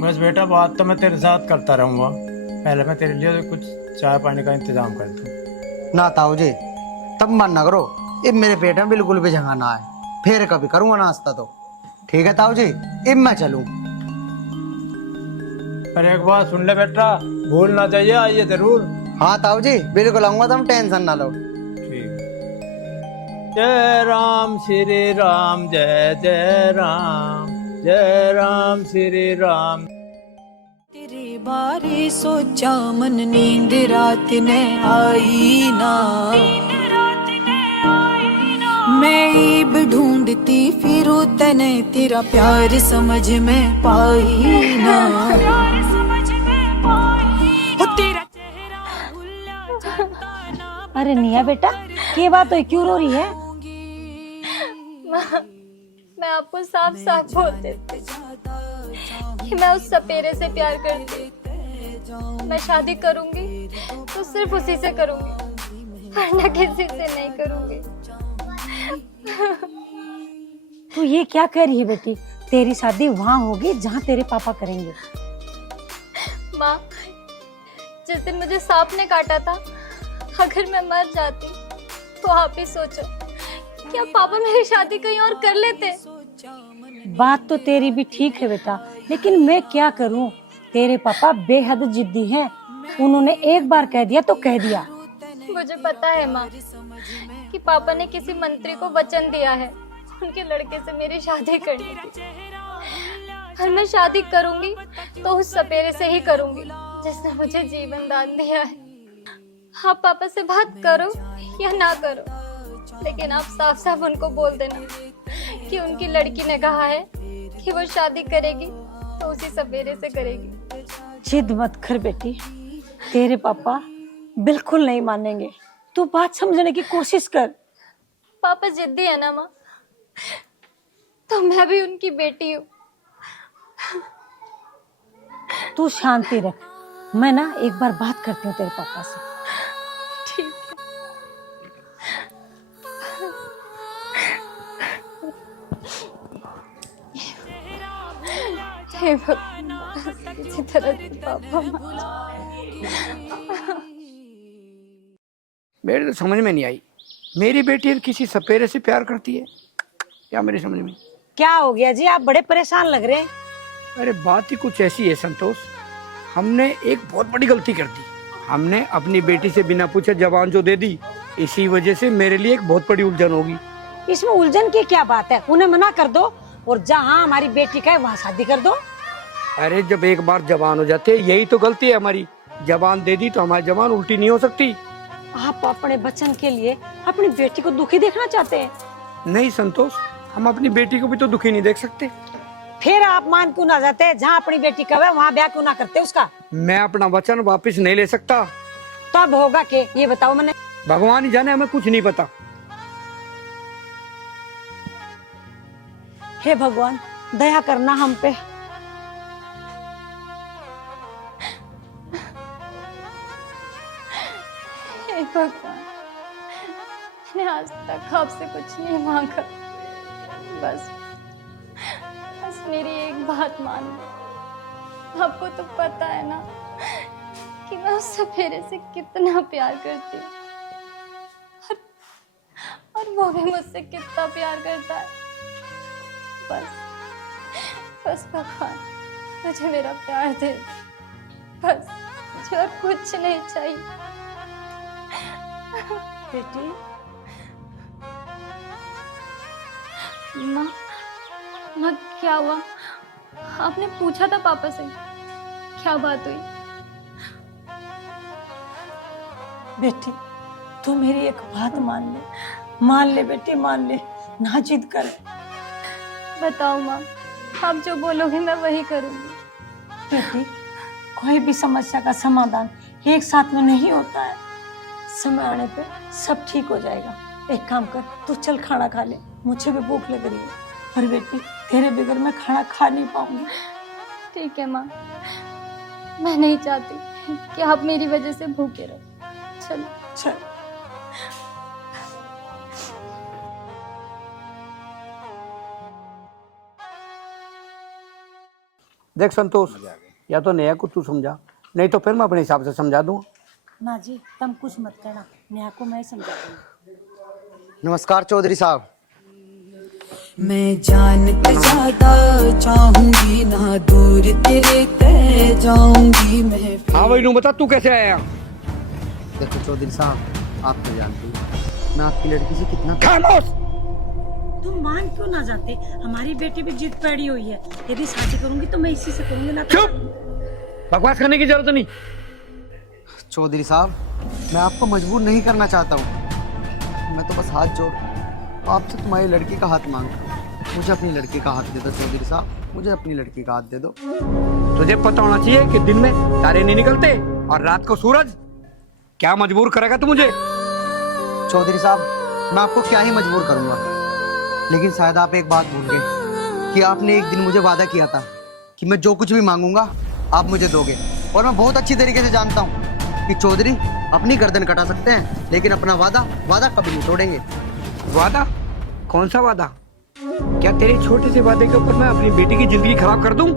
बस बेटा बात तो मैं तेरे साथ करता रहूंगा, पहले मैं तेरे लिए कुछ चाय पानी का इंतजाम कर दूं। ना ताऊ जी तब मन ना करो, ये मेरे पेट में बिल्कुल भी जगह ना है, फिर कभी करूंगा नाश्ता तो। ठीक है ताऊ जी अब मैं चलूं। पर एक बात सुन ले बेटा, भूल ना जाइए, आइए जरूर। हाँ ताऊ जी बिल्कुल आऊंगा, तुम टेंशन ना लो। ठीक। जय राम श्री राम, जय जय राम, जय राम श्री राम। तेरे बारे सोचा मन नींद रात ने आई ना, मैं ईब ढूंढती फिरूं तने तेरा प्यार समझ में पाई ना। अरे निया बेटा क्या बात है, क्यों रो रही है? मैं आपको साफ साफ बोल देती कि मैं उस सपेरे से प्यार करती। मैं शादी करूंगी तो सिर्फ उसी से करूंगी, वरना किसी से नहीं करूंगी। तू ये क्या कह रही है बेटी? तेरी शादी वहाँ होगी जहाँ तेरे पापा करेंगे। माँ, जिस दिन मुझे सांप ने काटा था, अगर मैं मर जाती तो आप ही सोचो, क्या पापा मेरी शादी कहीं और कर लेते? बात तो तेरी भी ठीक है बेटा, लेकिन मैं क्या करूं, तेरे पापा बेहद जिद्दी हैं। उन्होंने एक बार कह दिया तो कह दिया। मुझे पता है माँ कि पापा ने किसी मंत्री को वचन दिया है उनके लड़के से मेरी शादी करनी थी, और मैं शादी करूंगी तो उस सपेरे से ही करूंगी जिसने मुझे जीवन दान दिया है। आप पापा से बात करो या ना करो, लेकिन आप साफ साफ उनको बोल देना कि उनकी लड़की ने कहा है कि वो शादी करेगी तो उसी सपेरे से करेगी। जिद मत कर बेटी, तेरे पापा बिल्कुल नहीं मानेंगे, तू बात समझने की कोशिश कर। पापा जिद्दी है ना माँ, तो मैं भी उनकी बेटी हूँ। तू शांति रख, मैं ना एक बार बात करती हूँ तेरे पापा से। ठीक है। किसी तरह से पापा मेरे तो समझ में नहीं आई, मेरी बेटी किसी सपेरे से प्यार करती है क्या? मेरी समझ में क्या हो गया जी, आप बड़े परेशान लग रहे हैं। अरे बात ही कुछ ऐसी है संतोष, हमने एक बहुत बड़ी गलती कर दी। हमने अपनी बेटी से बिना पूछे जबान जो दे दी, इसी वजह से मेरे लिए एक बहुत बड़ी उलझन होगी। इसमें उलझन की क्या बात है, उन्हें मना कर दो और जहाँ हमारी बेटी का है वहाँ शादी कर दो। अरे जब एक बार जबान हो जाते, यही तो गलती है हमारी। जबान दे दी तो हमारी जबान उल्टी नहीं हो सकती। आप अपने बच्चन के लिए अपनी बेटी को दुखी देखना चाहते हैं? नहीं संतोष, हम अपनी बेटी को भी तो दुखी नहीं देख सकते। फिर आप मान क्यों ना जाते, जहाँ अपनी बेटी का है वहाँ ब्याह क्यों ना करते उसका? मैं अपना वचन वापस नहीं ले सकता। तब होगा के ये बताओ मैंने? भगवान ही जाने, हमें कुछ नहीं पता। हे भगवान दया करना हम पे। हे भगवान, मैंने आज तक आपसे कुछ नहीं मांगा, बस मेरी एक बात मान लो। आपको तो पता है ना कि मैं उस सपेरे से कितना प्यार करती हूँ, और वो भी मुझसे कितना प्यार करता है। बस बस भगवान मुझे मेरा प्यार दे, बस मुझे और कुछ नहीं चाहिए। बेटी माँ, माँ क्या हुआ? आपने पूछा था पापा से, क्या बात हुई? बेटी तू मेरी एक बात मान ले बेटी, मान ले, ना जिद कर। बताओ माँ, आप जो बोलोगे मैं वही करूँगी। बेटी कोई भी समस्या का समाधान एक साथ में नहीं होता है, समय आने पे सब ठीक हो जाएगा। एक काम कर, तू चल खाना खा ले, मुझे भी भूख लग रही है। पर बेटी तेरे बगैर मैं खाना खा नहीं पाऊंगी। ठीक है माँ, मैं नहीं चाहती कि आप मेरी वजह से भूखे रहो। चलो चल। देख संतोष, या तो नेहा को तू समझा, नहीं तो फिर मैं अपने हिसाब से समझा दूँ। ना जी तुम कुछ मत कहना, नेहा को मैं समझा दूंगी। नमस्कार चौधरी साहब। मैं जानते ज्यादा चाहूंगी ना, दूर तेरे तय जाऊंगी मैं। हाँ भाई नू बता, तू कैसे आया? देखो चौधरी साहब, आप तो जानते हैं मैं आपकी लड़की से कितना। खामोश! तुम मान क्यों ना जाते? हमारी बेटी भी जिद पड़ी हुई है, यदि शादी करूंगी तो मैं इसी से करूंगी, ना। चुप! बकवास करने की जरूरत नहीं। चौधरी साहब, मैं आपको मजबूर नहीं करना चाहता हूँ, मैं तो बस हाथ जोड़ आपसे तुम्हारी लड़की का हाथ मांगता हूँ। मुझे अपनी लड़की का हाथ दे दो चौधरी साहब, मुझे अपनी लड़की का हाथ दे दो। तुझे पता होना चाहिए कि दिन में तारे नहीं निकलते और रात को सूरज। क्या मजबूर करेगा तू मुझे? चौधरी साहब, मैं आपको क्या ही मजबूर करूंगा, लेकिन शायद आप एक बात भूल गए कि आपने एक दिन मुझे वादा किया था कि मैं जो कुछ भी मांगूंगा आप मुझे दोगे। और मैं बहुत अच्छी तरीके से जानता हूँ कि चौधरी अपनी गर्दन कटा सकते हैं, लेकिन अपना वादा कभी नहीं तोड़ेंगे। वादा? कौन सा वादा? क्या तेरे छोटे से वादे के ऊपर मैं अपनी बेटी की जिंदगी खराब कर दूं?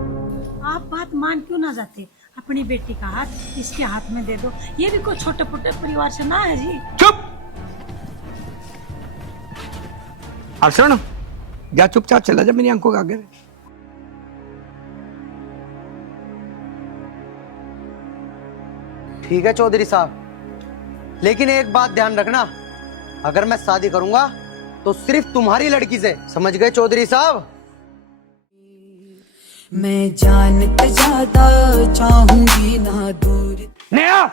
आप बात मान क्यों ना जाते? अपनी बेटी का हाथ इसके हाथ में दे दो, ये भी कोई छोटे मोटे परिवार से ना है जी। चुप! अर्षण, जा चुपचाप चला जा मेरी आंखों के आगे। ठीक है चौधरी साहब, लेकिन एक बात ध्यान रखना, अगर मैं शादी करूंगा तो सिर्फ तुम्हारी लड़की से, समझ गए चौधरी साहब? मैं जानते ज्यादा चाहूंगी ना, दूर। नेहा!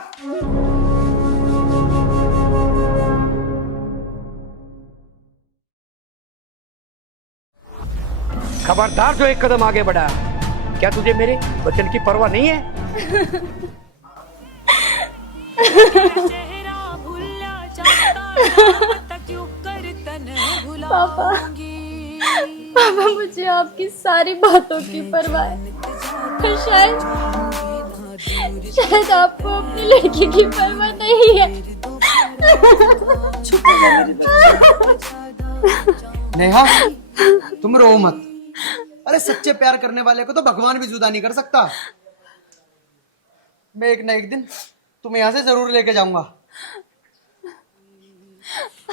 खबरदार जो एक कदम आगे बढ़ा, क्या तुझे मेरे वचन की परवाह नहीं है? पापा, पापा मुझे आपकी सारी बातों की परवाह है, पर शायद आपको अपनी लड़की की परवाह नहीं है। चुप हो जा मेरी बच्ची। नेहा, तुम रो मत। अरे सच्चे प्यार करने वाले को तो भगवान भी जुदा नहीं कर सकता। मैं एक ना एक दिन तुम्हें यहाँ से जरूर लेके जाऊंगा।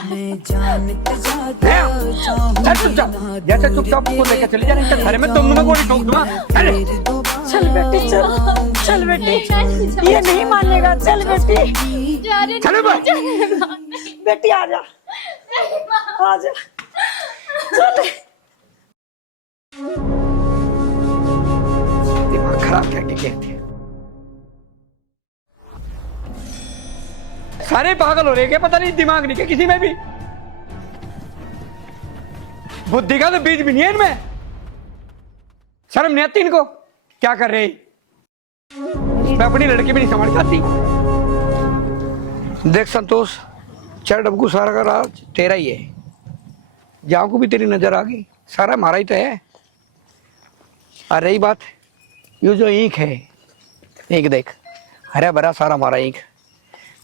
मैं जानते ज्यादा चाहूंगी, जैसे चुपचाप को लेकर चले जा, नहीं तो घर में तुम गोली ठोक दूंगा। चल बेटी, चल बेटी, ये नहीं मानेगा। चल बेटी, चलो बेटी आजा, आजा, चल। दिमाग खराब क्या कहते हैं? सारे पागल हो रहे हैं, पता नहीं दिमाग नहीं क्या किसी में भी। बुद्धि का तो बीज भी नहीं है इनमें। शर्म नहीं आती इनको? क्या कर रहे? मैं अपनी लड़की भी नहीं समझ पाती। देख संतोष, चल डबकू, सारा का राज तेरा ही है। जहां को भी तेरी नजर आ गई, सारा हमारा ही तो है। और रही बात ये जो ईंख है, ईंख देख, हरा भरा सारा हमारा ईंख,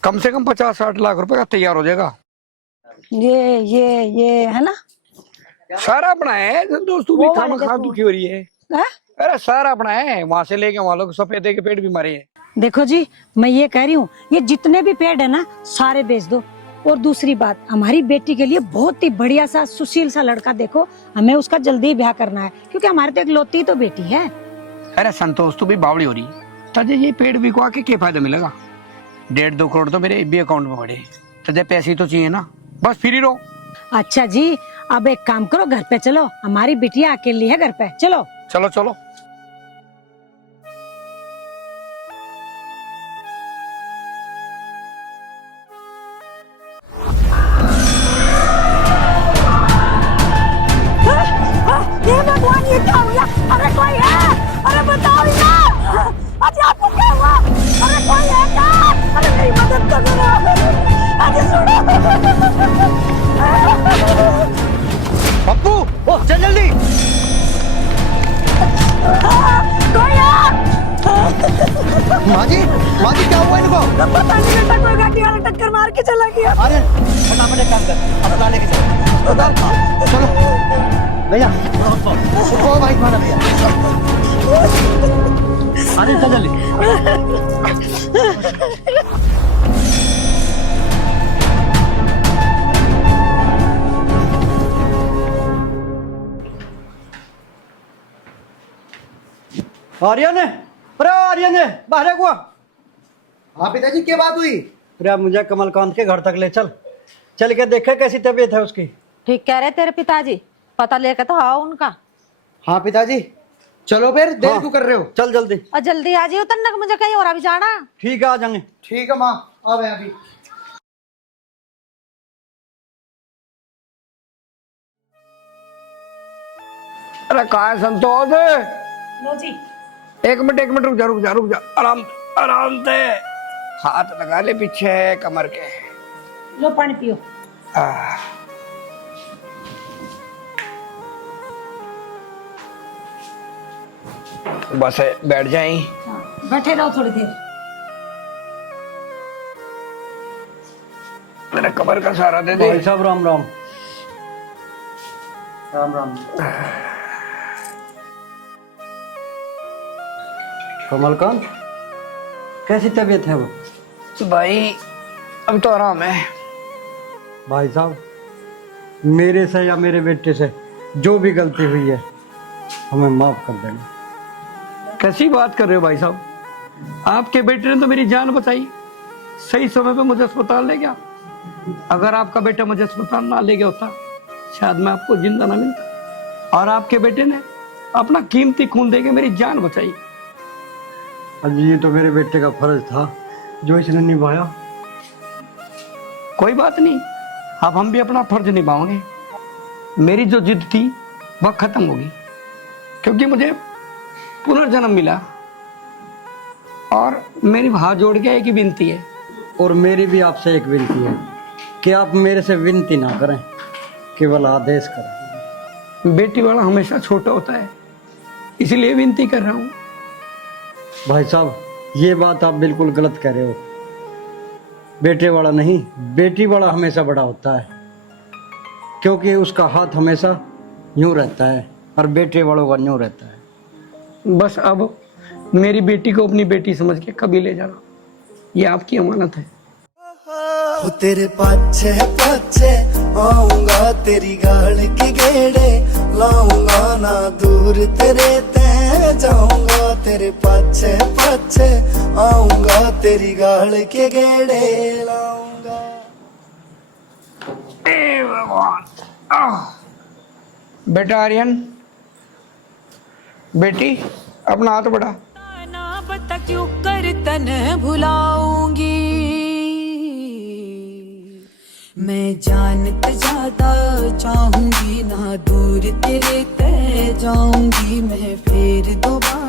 कम से कम 50-60 लाख रुपए का तैयार हो जाएगा। ये है ना, सारा अपना है। दोस्त तू भी खामा खा दुखी हो रही है। अरे सारा अपना है, वहां से लेके वहां लोग सफेदे के पेड़ भी मरे हैं। देखो जी, मैं ये कह रही हूँ, ये जितने भी पेड़ है ना सारे बेच दो, और दूसरी बात, हमारी बेटी के लिए बहुत ही बढ़िया सा सुशील सा लड़का देखो, हमें उसका जल्दी ही ब्याह करना है, क्योंकि हमारे तो एक लौती तो बेटी है। अरे संतोष तू भी बावड़ी हो रही, तुझे ये पेड़ बिकवा के क्या फायदा मिलेगा? 1.5-2 करोड़ तो मेरे भी अकाउंट में पड़े, तुझे पैसे तो चाहिए ना, बस फ्री रहो। अच्छा जी, अब एक काम करो, घर पे चलो, हमारी बिटिया अकेली है घर पे, चलो। चलो चलो। ये भगवान, ये क्या हो गया? अरे कोई है? अरे बताओ ना, आज आपको क्या हुआ? अरे कोई है क्या? अरे मेरी मदद कर दो, अरे सुनो। पप्पू, ओ चल जल्दी। कोई है? माँ जी क्या हुआ इनको? पता नहीं बेटा, कोई गाड़ी वाला टक्कर मार के चला गया। अरे फटाफट एक काम कर, अस्पताल लेके चलो। चलो भैया, उठो भाई, खाना भैया। अरे चल जल्दी। आर्यन, अरे आर्यन बाहर हुआ। हाँ पिताजी, क्या बात हुई? अरे मुझे कमलकांत के घर तक ले चल, चल के देखे कैसी तबीयत है उसकी। ठीक कह रहे तेरे पिताजी, पता लेके तो आओ उनका। हाँ पिताजी, चलो फिर, देर क्यों कर रहे हो? चल जल्दी। और जल्दी आ जाइए तन्नक, मुझे कहीं और अभी जाना। ठीक है, आ जाएंगे। ठीक है माँ, आ गए अभी। अरे कहा है संतोष? लो जी। एक मिनट रुक जा, आराम से हाथ लगा ले पीछे कमर के। लो पानी पियो। बस बैठ जाए। हाँ, बैठे रहो थोड़ी देर। मेरा कमर का सहारा दे दे। भाई साहब राम राम। राम राम। कमलकांत, कैसी तबीयत है वो? भाई अब तो आराम है। भाई साहब, मेरे से या मेरे बेटे से जो भी गलती हुई है हमें माफ कर देना। कैसी बात कर रहे हो भाई साहब? आपके बेटे ने तो मेरी जान बचाई, सही समय पे मुझे अस्पताल ले गया। अगर आपका बेटा मुझे अस्पताल ना ले गया होता, शायद मैं आपको जिंदा ना मिलता। और आपके बेटे ने अपना कीमती खून देके मेरी जान बचाई। अजी ये तो मेरे बेटे का फर्ज था जो इसने निभाया। कोई बात नहीं, अब हम भी अपना फर्ज निभाएंगे। मेरी जो जिद थी वह खत्म होगी, क्योंकि मुझे पुनर्जन्म मिला। और मेरी हाथ जोड़ के एक ही विनती है। और मेरी भी आपसे एक विनती है कि आप मेरे से विनती ना करें, केवल आदेश करें। बेटी वाला हमेशा छोटा होता है, इसलिए विनती कर रहा हूँ। भाई साहब, ये बात आप बिल्कुल गलत कह रहे हो। बेटे वाला नहीं, बेटी वाला हमेशा बड़ा होता है, क्योंकि उसका हाथ हमेशा यूं रहता है और बेटे वालों का यूं रहता है। बस अब मेरी बेटी को अपनी बेटी समझ के कभी ले जाना, ये आपकी अमानत है। तेरे पाछे पाछे आऊंगा, तेरी गाल की गेड़े लाऊंगा ना, दूर तेरे ते जाऊंगा। तेरे पाछे पाछे आऊंगा, तेरी गाल के गेड़े लाऊंगा। ए भगवान। बेटा आर्यन, बेटी अपना हाथ बढ़ा। ना बता क्यों कर तन भुलाऊंगी, मैं जानते ज्यादा चाहूंगी ना, दूर तेरे ते जाऊंगी मैं फिर दोबारा।